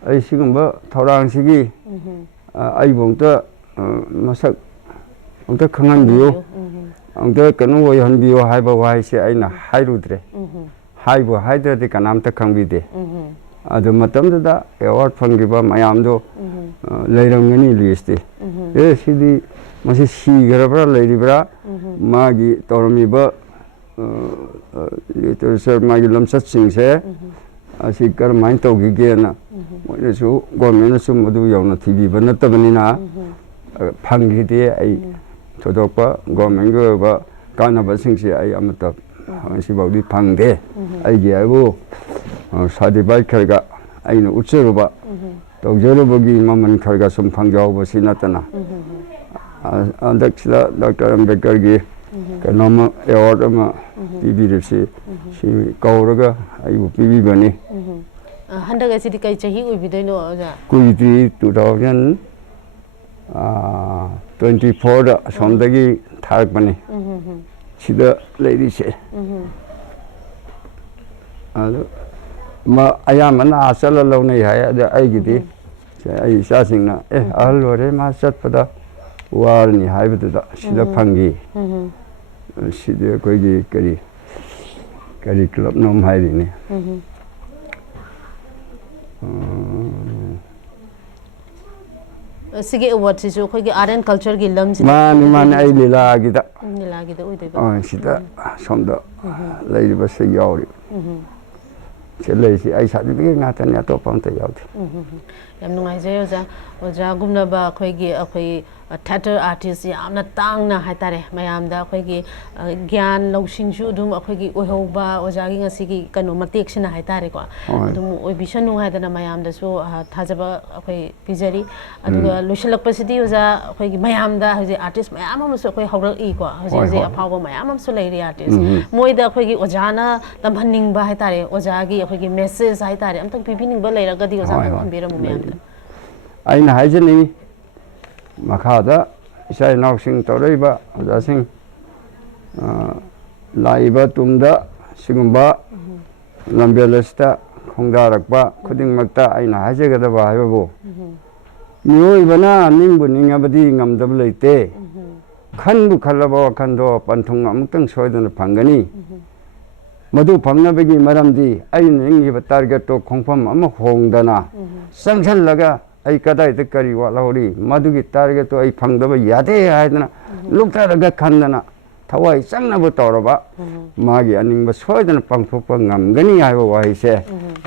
ꯑꯩ ꯁꯤꯒꯨꯝꯕ ꯊꯧꯔꯥꯡꯁꯤꯒꯤ ꯑꯩꯕꯨ ꯑꯝꯇ ꯃꯁꯛ ꯑꯝꯇ ꯈꯪꯍꯟꯕꯤꯌꯨ ꯑꯝꯇ ꯀꯩꯅꯣ ꯑꯣꯏꯍꯟꯕꯤꯌꯨ ꯍꯥꯏꯕ ꯋꯥꯍꯩꯁꯦ ꯑꯩꯅ ꯍꯥꯏꯔꯨꯗ꯭ꯔꯦ ꯍꯥꯏꯕꯨ ꯍꯥꯏꯗ꯭ꯔꯗꯤ ꯀꯅꯥꯝꯇ ꯈꯪꯕꯤꯗꯦ ꯑꯗꯨ ꯃꯇꯝꯗꯨꯗ ꯑꯦꯋꯥꯔꯗ ꯐꯪꯈꯤꯕ ꯃꯌꯥꯝꯗꯣ ꯂꯩꯔꯝꯒꯅꯤ ꯂꯤꯁꯇꯤ ꯁꯤꯗꯤ ꯃꯁꯤ ꯁꯤꯈ꯭ꯔꯕ꯭ꯔꯥ ꯂꯩꯔꯤꯕ꯭ꯔꯥ ꯃꯥꯒꯤ ꯇꯧꯔꯝꯃꯤꯕ ꯂꯤꯇꯔꯦꯆꯔ ꯃꯥꯒꯤ ꯂꯝꯆꯠꯁꯤꯡꯁꯦ ꯑꯁꯤ ꯀꯔꯝꯍꯥꯏꯅ ꯇꯧꯈꯤꯒꯦꯅ ꯃꯣꯏꯅꯁꯨ ꯒꯣꯔꯃꯦꯟꯅꯁꯨ ꯃꯗꯨ ꯌꯧꯅ ꯊꯤꯕꯤꯕ ꯅꯠꯇꯕꯅꯤꯅ ꯐꯪꯈꯤꯗꯦ ꯑꯩ ꯊꯣꯏꯗꯣꯛꯄ ꯒꯣꯔꯃꯦꯟꯒꯤ ꯑꯣꯏꯕ ꯀꯥꯟꯅꯕꯁꯤꯡꯁꯦ ꯑꯩ ꯑꯃꯠꯇ ꯉꯁꯤꯐꯥꯎꯗꯤ ꯐꯪꯗꯦ ꯑꯩꯒꯤ ꯍꯥꯏꯕꯨ ꯁꯥꯔꯇꯤꯐꯥꯏꯠ ꯈꯔꯒ ꯑꯩꯅ ꯎꯠꯆꯔꯨꯕ ꯇꯧꯖꯔꯨꯕꯒꯤ ꯃꯃꯜ ꯈꯔꯒ ꯁꯨꯝ ꯐꯪꯖꯍꯧꯕꯁꯤ ꯅꯠꯇꯅ ꯍꯟꯗꯛꯁꯤꯗ ꯗꯣꯛꯇꯔ ꯑꯝꯕꯦꯗꯀꯔꯒꯤ ꯀꯩꯅꯣꯝꯃ ꯑꯦꯋꯥꯔꯗ ꯑꯃ ꯄꯤꯕꯤꯔꯤꯕꯁꯤ ꯁꯤ ꯀꯧꯔꯒ ꯑꯩꯕꯨ ꯄꯤꯕꯤꯕꯅꯤ ꯍꯟꯗꯛ ꯑꯁꯤꯗꯤ ꯀꯩ ꯆꯍꯤ ꯑꯣꯏꯕꯤꯗꯣꯏꯅꯣ ꯑꯣꯖꯥ ꯀꯨꯏꯗ꯭ꯔꯤ 2024ꯗ ꯑꯁꯣꯝꯗꯒꯤ ꯊꯥꯔꯛꯄꯅꯤ ꯁꯤꯗ ꯂꯩꯔꯤꯁꯦ ꯑꯗꯨ ꯑꯌꯥꯝꯕꯅ ꯆꯠꯂ ꯂꯧꯅꯩ ꯍꯥꯏ ꯑꯗ ꯑꯩꯒꯤꯗꯤ ꯑꯩ ꯏꯆꯥꯁꯤꯡꯅ ꯑꯍꯜ ꯑꯣꯏꯔꯦ ꯃꯥ ꯆꯠꯄꯗ ꯋꯥꯔꯅꯤ ꯍꯥꯏꯕꯗꯨꯗ ꯁꯤꯗ ꯐꯪꯈꯤ ꯁꯤꯗꯤ ꯑꯩꯈꯣꯏꯒꯤ ꯀꯔꯤ ꯀ꯭ꯂꯕꯅꯣꯝ ꯍꯥꯏꯔꯤꯅꯤ ꯁꯤꯒꯤ ꯑꯦꯋꯥꯔꯗꯁꯤꯁꯨ ꯑꯩꯈꯣꯏꯒꯤ ꯑꯥꯔꯠ ꯑꯦꯟ ꯀꯜꯆꯔꯒꯤ ꯂꯝꯁꯤꯗ ꯃꯥꯅꯤ ꯑꯩ ꯂꯤꯂꯥꯒꯤꯗ ꯑꯣꯏꯗꯣꯏꯕ ꯁꯤꯗ ꯁꯣꯝꯗ ꯂꯩꯔꯤꯕꯁꯤ ꯌꯥꯎꯔꯤ ꯁꯤ ꯂꯩꯔꯤꯁꯤ ꯑꯩ ꯁꯥꯔꯇꯤꯐꯤꯀꯦꯠ ꯉꯥꯛꯇꯅꯤ ꯑꯇꯣꯞꯄ ꯑꯝꯇ ꯌꯥꯎꯗꯦ ꯌꯥꯝ ꯅꯨꯡꯉꯥꯏꯖꯩ ꯑꯣꯖꯥ ꯑꯣꯖꯥꯒꯨꯝꯂꯕ ꯑꯩꯈꯣꯏ ꯊꯤꯌꯦꯇꯔ ꯑꯥꯔꯇꯤꯁ ꯌꯥꯝꯅ ꯇꯥꯡꯅ ꯍꯥꯏꯇꯥꯔꯦ ꯃꯌꯥꯝꯗ ꯑꯩꯈꯣꯏꯒꯤ ꯒ꯭ꯌꯥꯟ ꯂꯧꯁꯤꯡꯁꯨ ꯑꯗꯨꯝ ꯑꯩꯈꯣꯏꯒꯤ ꯑꯣꯏꯍꯧꯕ ꯑꯣꯖꯥꯒꯤ ꯉꯁꯤꯒꯤ ꯀꯩꯅꯣ ꯃꯇꯦꯛꯁꯤꯅ ꯍꯥꯏꯇꯥꯔꯦꯀꯣ ꯑꯗꯨꯝ ꯑꯣꯏꯕꯤꯁꯅꯨ ꯍꯥꯏꯗꯅ ꯃꯌꯥꯝꯗꯁꯨ ꯊꯥꯖꯕ ꯑꯩꯈꯣꯏ ꯄꯤꯖꯔꯤ ꯑꯗꯨꯒ ꯂꯣꯏꯁꯤꯜꯂꯛꯄꯁꯤꯗꯤ ꯑꯣꯖꯥ ꯑꯩꯈꯣꯏꯒꯤ ꯃꯌꯥꯝꯗ ꯍꯧꯖꯤꯛ ꯑꯥꯔꯇꯤꯁ ꯃꯌꯥꯝ ꯑꯃꯁꯨ ꯑꯩꯈꯣꯏ ꯍꯧꯔꯛꯏꯀꯣ ꯍꯧꯖꯤꯛ ꯑꯐꯥꯎꯕ ꯃꯌꯥꯝ ꯑꯃꯁꯨ ꯂꯩꯔꯤ ꯑꯥꯔꯇꯤꯁ ꯃꯣꯏꯗ ꯑꯩꯈꯣꯏꯒꯤ ꯑꯣꯖꯥꯅ ꯇꯝꯍꯟꯅꯤꯡꯕ ꯍꯥꯏꯇꯥꯔꯦ ꯑꯣꯖꯥꯒꯤ ꯑꯩꯈꯣꯏꯒꯤ ꯃꯦꯁꯦꯖ ꯍꯥꯏꯇꯥꯔꯦ ꯑꯝꯇꯪ ꯄꯤꯕꯤꯅꯤꯡꯕ ꯂꯩꯔꯒꯗꯤ ꯑꯣꯖꯥ ꯑꯝꯇꯪ ꯊꯝꯕꯤꯔꯝꯃꯨ ꯃꯌꯥꯝꯗ ꯑꯩꯅ ꯍꯥꯏꯖꯅꯤꯡꯉꯤ ꯃꯈꯥꯗ ꯏꯆꯥ ꯏꯅꯥꯎꯁꯤꯡ ꯇꯧꯔꯛꯏꯕ ꯑꯣꯖꯥꯁꯤꯡ ꯂꯥꯛꯏꯕ ꯇꯨꯡꯗ ꯁꯤꯒꯨꯝꯕ ꯂꯝꯕꯦꯜ ꯑꯁꯤꯗ ꯈꯣꯡꯗꯥꯔꯛꯄ ꯈꯨꯗꯤꯡꯃꯛꯇ ꯑꯩꯅ ꯍꯥꯏꯖꯒꯗꯕ ꯍꯥꯏꯕꯕꯨ ꯃꯤꯑꯣꯏꯕꯅ ꯅꯤꯡꯕꯨ ꯅꯤꯡꯉꯕꯗꯤ ꯉꯝꯗꯕ ꯂꯩꯇꯦ ꯈꯟꯕꯨ ꯈꯜꯂꯕ ꯋꯥꯈꯟꯗꯣ ꯄꯟꯊꯨꯡ ꯑꯃꯨꯛꯇꯪ ꯁꯣꯏꯗꯅ ꯐꯪꯒꯅꯤ ꯃꯗꯨ ꯐꯪꯅꯕꯒꯤ ꯃꯔꯝꯗꯤ ꯑꯩꯅ ꯅꯤꯡꯉꯤꯕ ꯇꯥꯔꯒꯦꯠꯇꯣ ꯈꯣꯡꯐꯝ ꯑꯃ ꯍꯣꯡꯗꯅ ꯆꯪꯁꯤꯜꯂꯒ ꯑꯩ ꯀꯗꯥꯏꯗ ꯀꯔꯤ ꯋꯥꯠꯍꯧꯔꯤ ꯃꯗꯨꯒꯤ ꯇꯥꯔꯒꯦꯠꯇꯣ ꯑꯩ ꯐꯪꯗꯕ ꯌꯥꯗꯦ ꯍꯥꯏꯗꯅ ꯂꯨꯞꯊꯔꯒ ꯈꯟꯗꯅ ꯊꯋꯥꯏ ꯆꯪꯅꯕ ꯇꯧꯔꯕ ꯃꯥꯒꯤ ꯑꯅꯤꯡꯕ ꯁꯣꯏꯗꯅ ꯄꯥꯡꯊꯣꯛꯄ ꯉꯝꯒꯅꯤ ꯍꯥꯏꯕ ꯋꯥꯍꯩꯁꯦ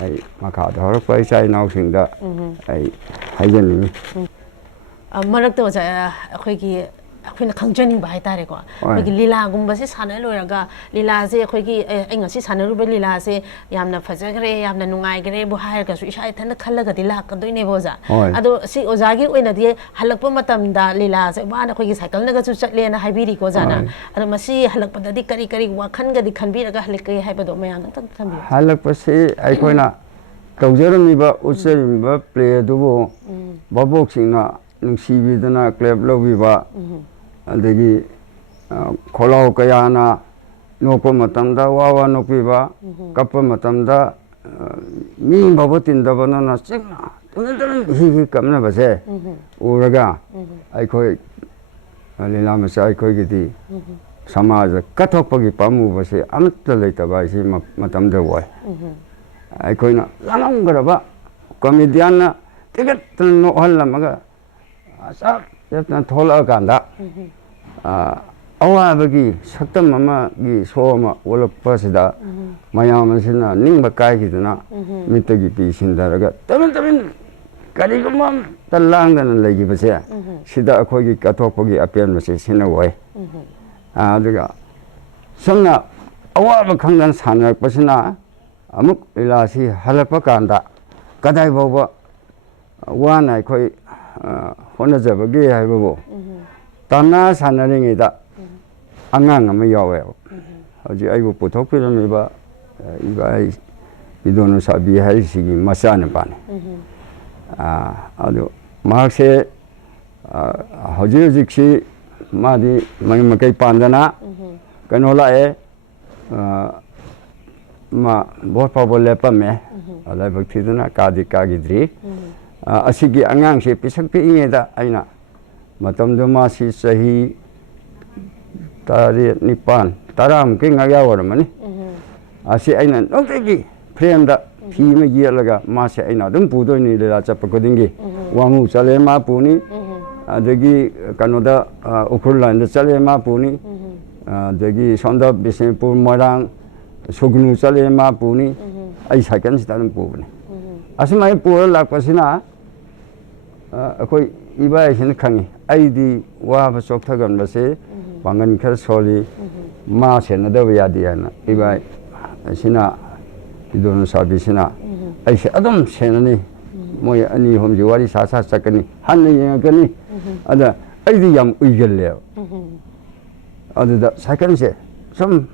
ꯑꯩ ꯃꯈꯥꯗ ꯍꯧꯔꯛꯄ ꯏꯆꯥ ꯏꯅꯥꯎꯁꯤꯡꯗ ꯑꯩ ꯍꯥꯏꯖꯅꯤꯡꯉꯤ ꯃꯔꯛꯇ ꯑꯣꯖꯥ ꯑꯩꯈꯣꯏꯅ ꯈꯪꯖꯅꯤꯡꯕ ꯍꯥꯏꯇꯥꯔꯦꯀꯣ ꯑꯩꯈꯣꯏꯒꯤ ꯂꯤꯂꯥꯒꯨꯝꯕꯁꯦ ꯁꯥꯟꯅ ꯂꯣꯏꯔꯒ ꯂꯤꯂꯥꯁꯦ ꯑꯩꯈꯣꯏꯒꯤ ꯑꯩ ꯉꯁꯤ ꯁꯥꯟꯅꯔꯨꯕ ꯂꯤꯂꯥꯁꯦ ꯌꯥꯝꯅ ꯐꯖꯈ꯭ꯔꯦ ꯌꯥꯝꯅ ꯅꯨꯡꯉꯥꯏꯈ꯭ꯔꯦꯕꯨ ꯍꯥꯏꯔꯒꯁꯨ ꯏꯁꯥ ꯏꯊꯟꯇ ꯈꯜꯂꯒꯗꯤ ꯂꯥꯛꯀꯗꯣꯏꯅꯦꯕ ꯑꯣꯖꯥ ꯑꯗꯣ ꯁꯤ ꯑꯣꯖꯥꯒꯤ ꯑꯣꯏꯅꯗꯤ ꯍꯜꯂꯛꯄ ꯃꯇꯝꯗ ꯂꯤꯂꯥꯁꯦ ꯋꯥꯅ ꯑꯩꯈꯣꯏꯒꯤ ꯁꯥꯏꯀꯜꯅꯒꯁꯨ ꯆꯠꯂꯦꯅ ꯍꯥꯏꯕꯤꯔꯤꯀꯣ ꯑꯣꯖꯥꯅ ꯑꯗꯣ ꯃꯁꯤ ꯍꯜꯂꯛꯄꯗꯗꯤ ꯀꯔꯤ ꯋꯥꯈꯟꯒꯗꯤ ꯈꯟꯕꯤꯔꯒ ꯍꯜꯂꯛꯀꯦ ꯍꯥꯏꯕꯗꯣ ꯃꯌꯥꯝ ꯑꯝꯇꯪ ꯊꯝꯕꯤꯌꯨ ꯍꯜꯂꯛꯄꯁꯤ ꯑꯩꯈꯣꯏꯅ ꯇꯧꯖꯔꯝꯃꯤꯕ ꯎꯠꯆꯔꯝꯃꯤꯕ ꯄ꯭ꯂꯦ ꯑꯗꯨꯕꯨ ꯚꯥꯕꯣꯛꯁꯤꯡꯅ ꯅꯨꯡꯁꯤꯕꯤꯗꯅ ꯀ꯭ꯂꯦꯞ ꯂꯧꯕꯤꯕ ꯑꯗꯒꯤ ꯈꯣꯜꯂꯥꯎ ꯀꯌꯥꯅ ꯅꯣꯛꯄ ꯃꯇꯝꯗ ꯋꯥ ꯅꯣꯛꯄꯤꯕ ꯀꯞꯄ ꯃꯇꯝꯗ 미 바보 뛴다보나 찍나 뜨문뜨문 히히 깜나 바세 우라가 아이코이 리라마사 아이코이기디 사마자 까톡박이 빠무 바세 아무것도 레이다 바시 마tamda 와 아이코이나 라랑 거라바 코미디안나 뜨뜻한 노할라마가 싹 일단 돌아간다 아와버기 석담 마마기 소마 올라빠시다 마야만시나 닝바까이기드나 미터기 비신다라가 떠면 가리고만 달랑다는 레기버세 시다 거기 까톡보기 앞에는 것이 신나고해 아주가 성나 아와버 강단 산악버시나 아묵 일라시 할라빠 간다 가다이 보고 와나 거의 혼자버기 해보고 단나 산나링이다 안강 아마 야와요. 어제 아이고 보톡피는 이봐 이도는 사비 할시기 마사는 바네. 아주 마학세 허지직시 마디 마이마케 판다나 그노라에 마 보파볼레 빠메 알아박티드나 까디까기드리 아시기 안강시 피석피잉에다 아이나 마tamdo 마시 사히 तारी निपान ताराम के ngaya warmani asi aina nokegi frame thi me yelaga ma se aina dum pudo ni la chap kodingi wamu chale ma puni adagi kanoda ukhurlan da chale ma puni adagi sonda bisenpur morang sugnu chale ma puni ai second stan puni asmai pur lakpasina akoi iba hin khangi aidi wa ba chokthagan base bangan khar soli ma senada yadiana iba sina idon sabi sina ai se adam senani moi ani hom jiwari sa sa sakani han yengani ada aidi yam uigelle ada second se some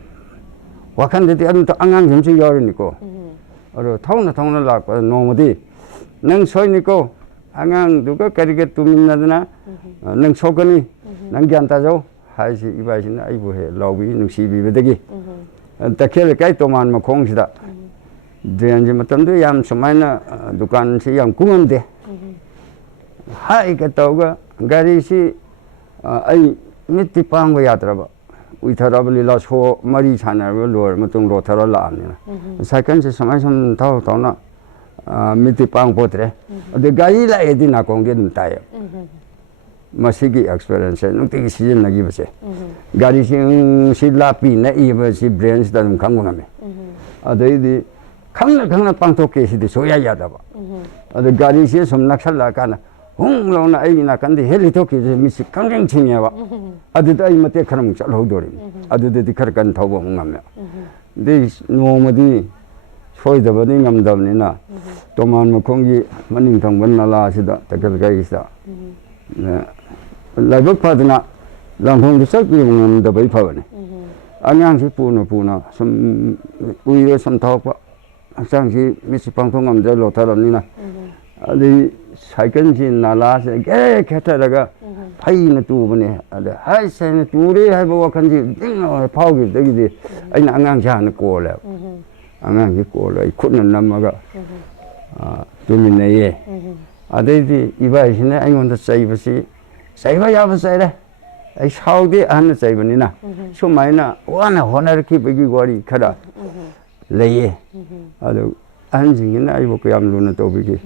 wakande ti adum to angang jemsi yorinico aro thawna lak nomadi nang soinico angang duga karige tuminadana nang sokani nang gyanta jo 하이시 이바이신 아이고 해 라우비 능시비베데기 딱헬 까이 또만 뭐 공시다 제한지 맞던데 얌 수마이나 두칸시 얌 궁은데 하이가 또가 가리시 아이 미티 빵고 야더라 우이타라블리라 소 머리 산나로 로르 맞동 로타라 라안이나 세컨시 수마이선 타오타나 미티 빵 보트레 데 가이라 에디나 공게 눈타요 masigi experience nukti season lagi base gari si lapi na iba si brains dan kanguna me adai di khangna pangtok ke si soya yada ba ada gari si som naksal la kana hung lo na ai na kan de heli to ke mi si kangjeng chingya ba adu dai mate kharam chal ho dori adu de khar kan thobo ngam me de nomadi soi da ba ni ngam dam ni na toman mo khongi maning thang ban na la sida takal kai sa laibak padna langhong du sak yum da bai phawane anyang si puna sum uire sam thok pa sang si mi si pang thong am da lo tharam ni na ali cycle si nala se ge khata daga phai na tu bane ada hai se na tu re hai bo kan ji ding phau gi de gi aina angang ja na ko le angang gi ko le khut na namaga tu min ne ye adai iba isine aingonda saibasi saiba yaba saire ai saudi an saibani na sumaina wana honar ki bigi gori khara leye ado anjingina ai bo yam luna to bigi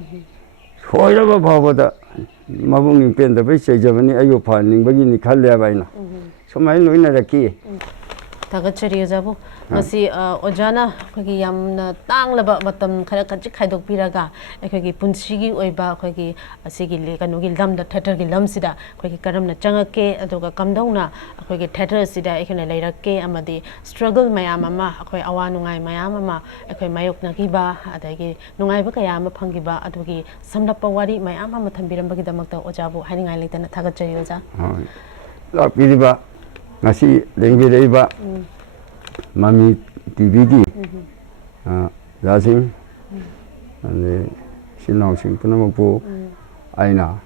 soiraba bhaboda mabung penda bai saijabani ayo phaning bagi ni khalle baina sumai loina raki 타가처리 여자부 마시 오자나 거기 얌나 땅라바 마탐 khara kachik khaidok piraga khagi punchigi oiba khagi asigi lega nugi lamda theater gi lamsida khagi karamna changake aduga kamdongna khagi theater sida ekhne leirakke amadi struggle mayam ama khoi awanungai mayam ama khoi mayokna gi ba adagi nungai ba kaya ma phangi ba adugi samlappa wari mayam ama thambiram bagi damakta ojabu haningai leitana thagachoy oja la piriba ngasi lengireba mami tv gi lazim ane sinau sing punamu aina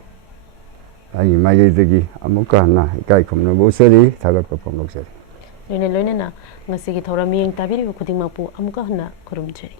ai mai degi amuka na kai khomna bo seri thagat ko phomlok seri loine na ngasi gi thora miyeng tabiri ko khuding mapu amuka hna khurum cheri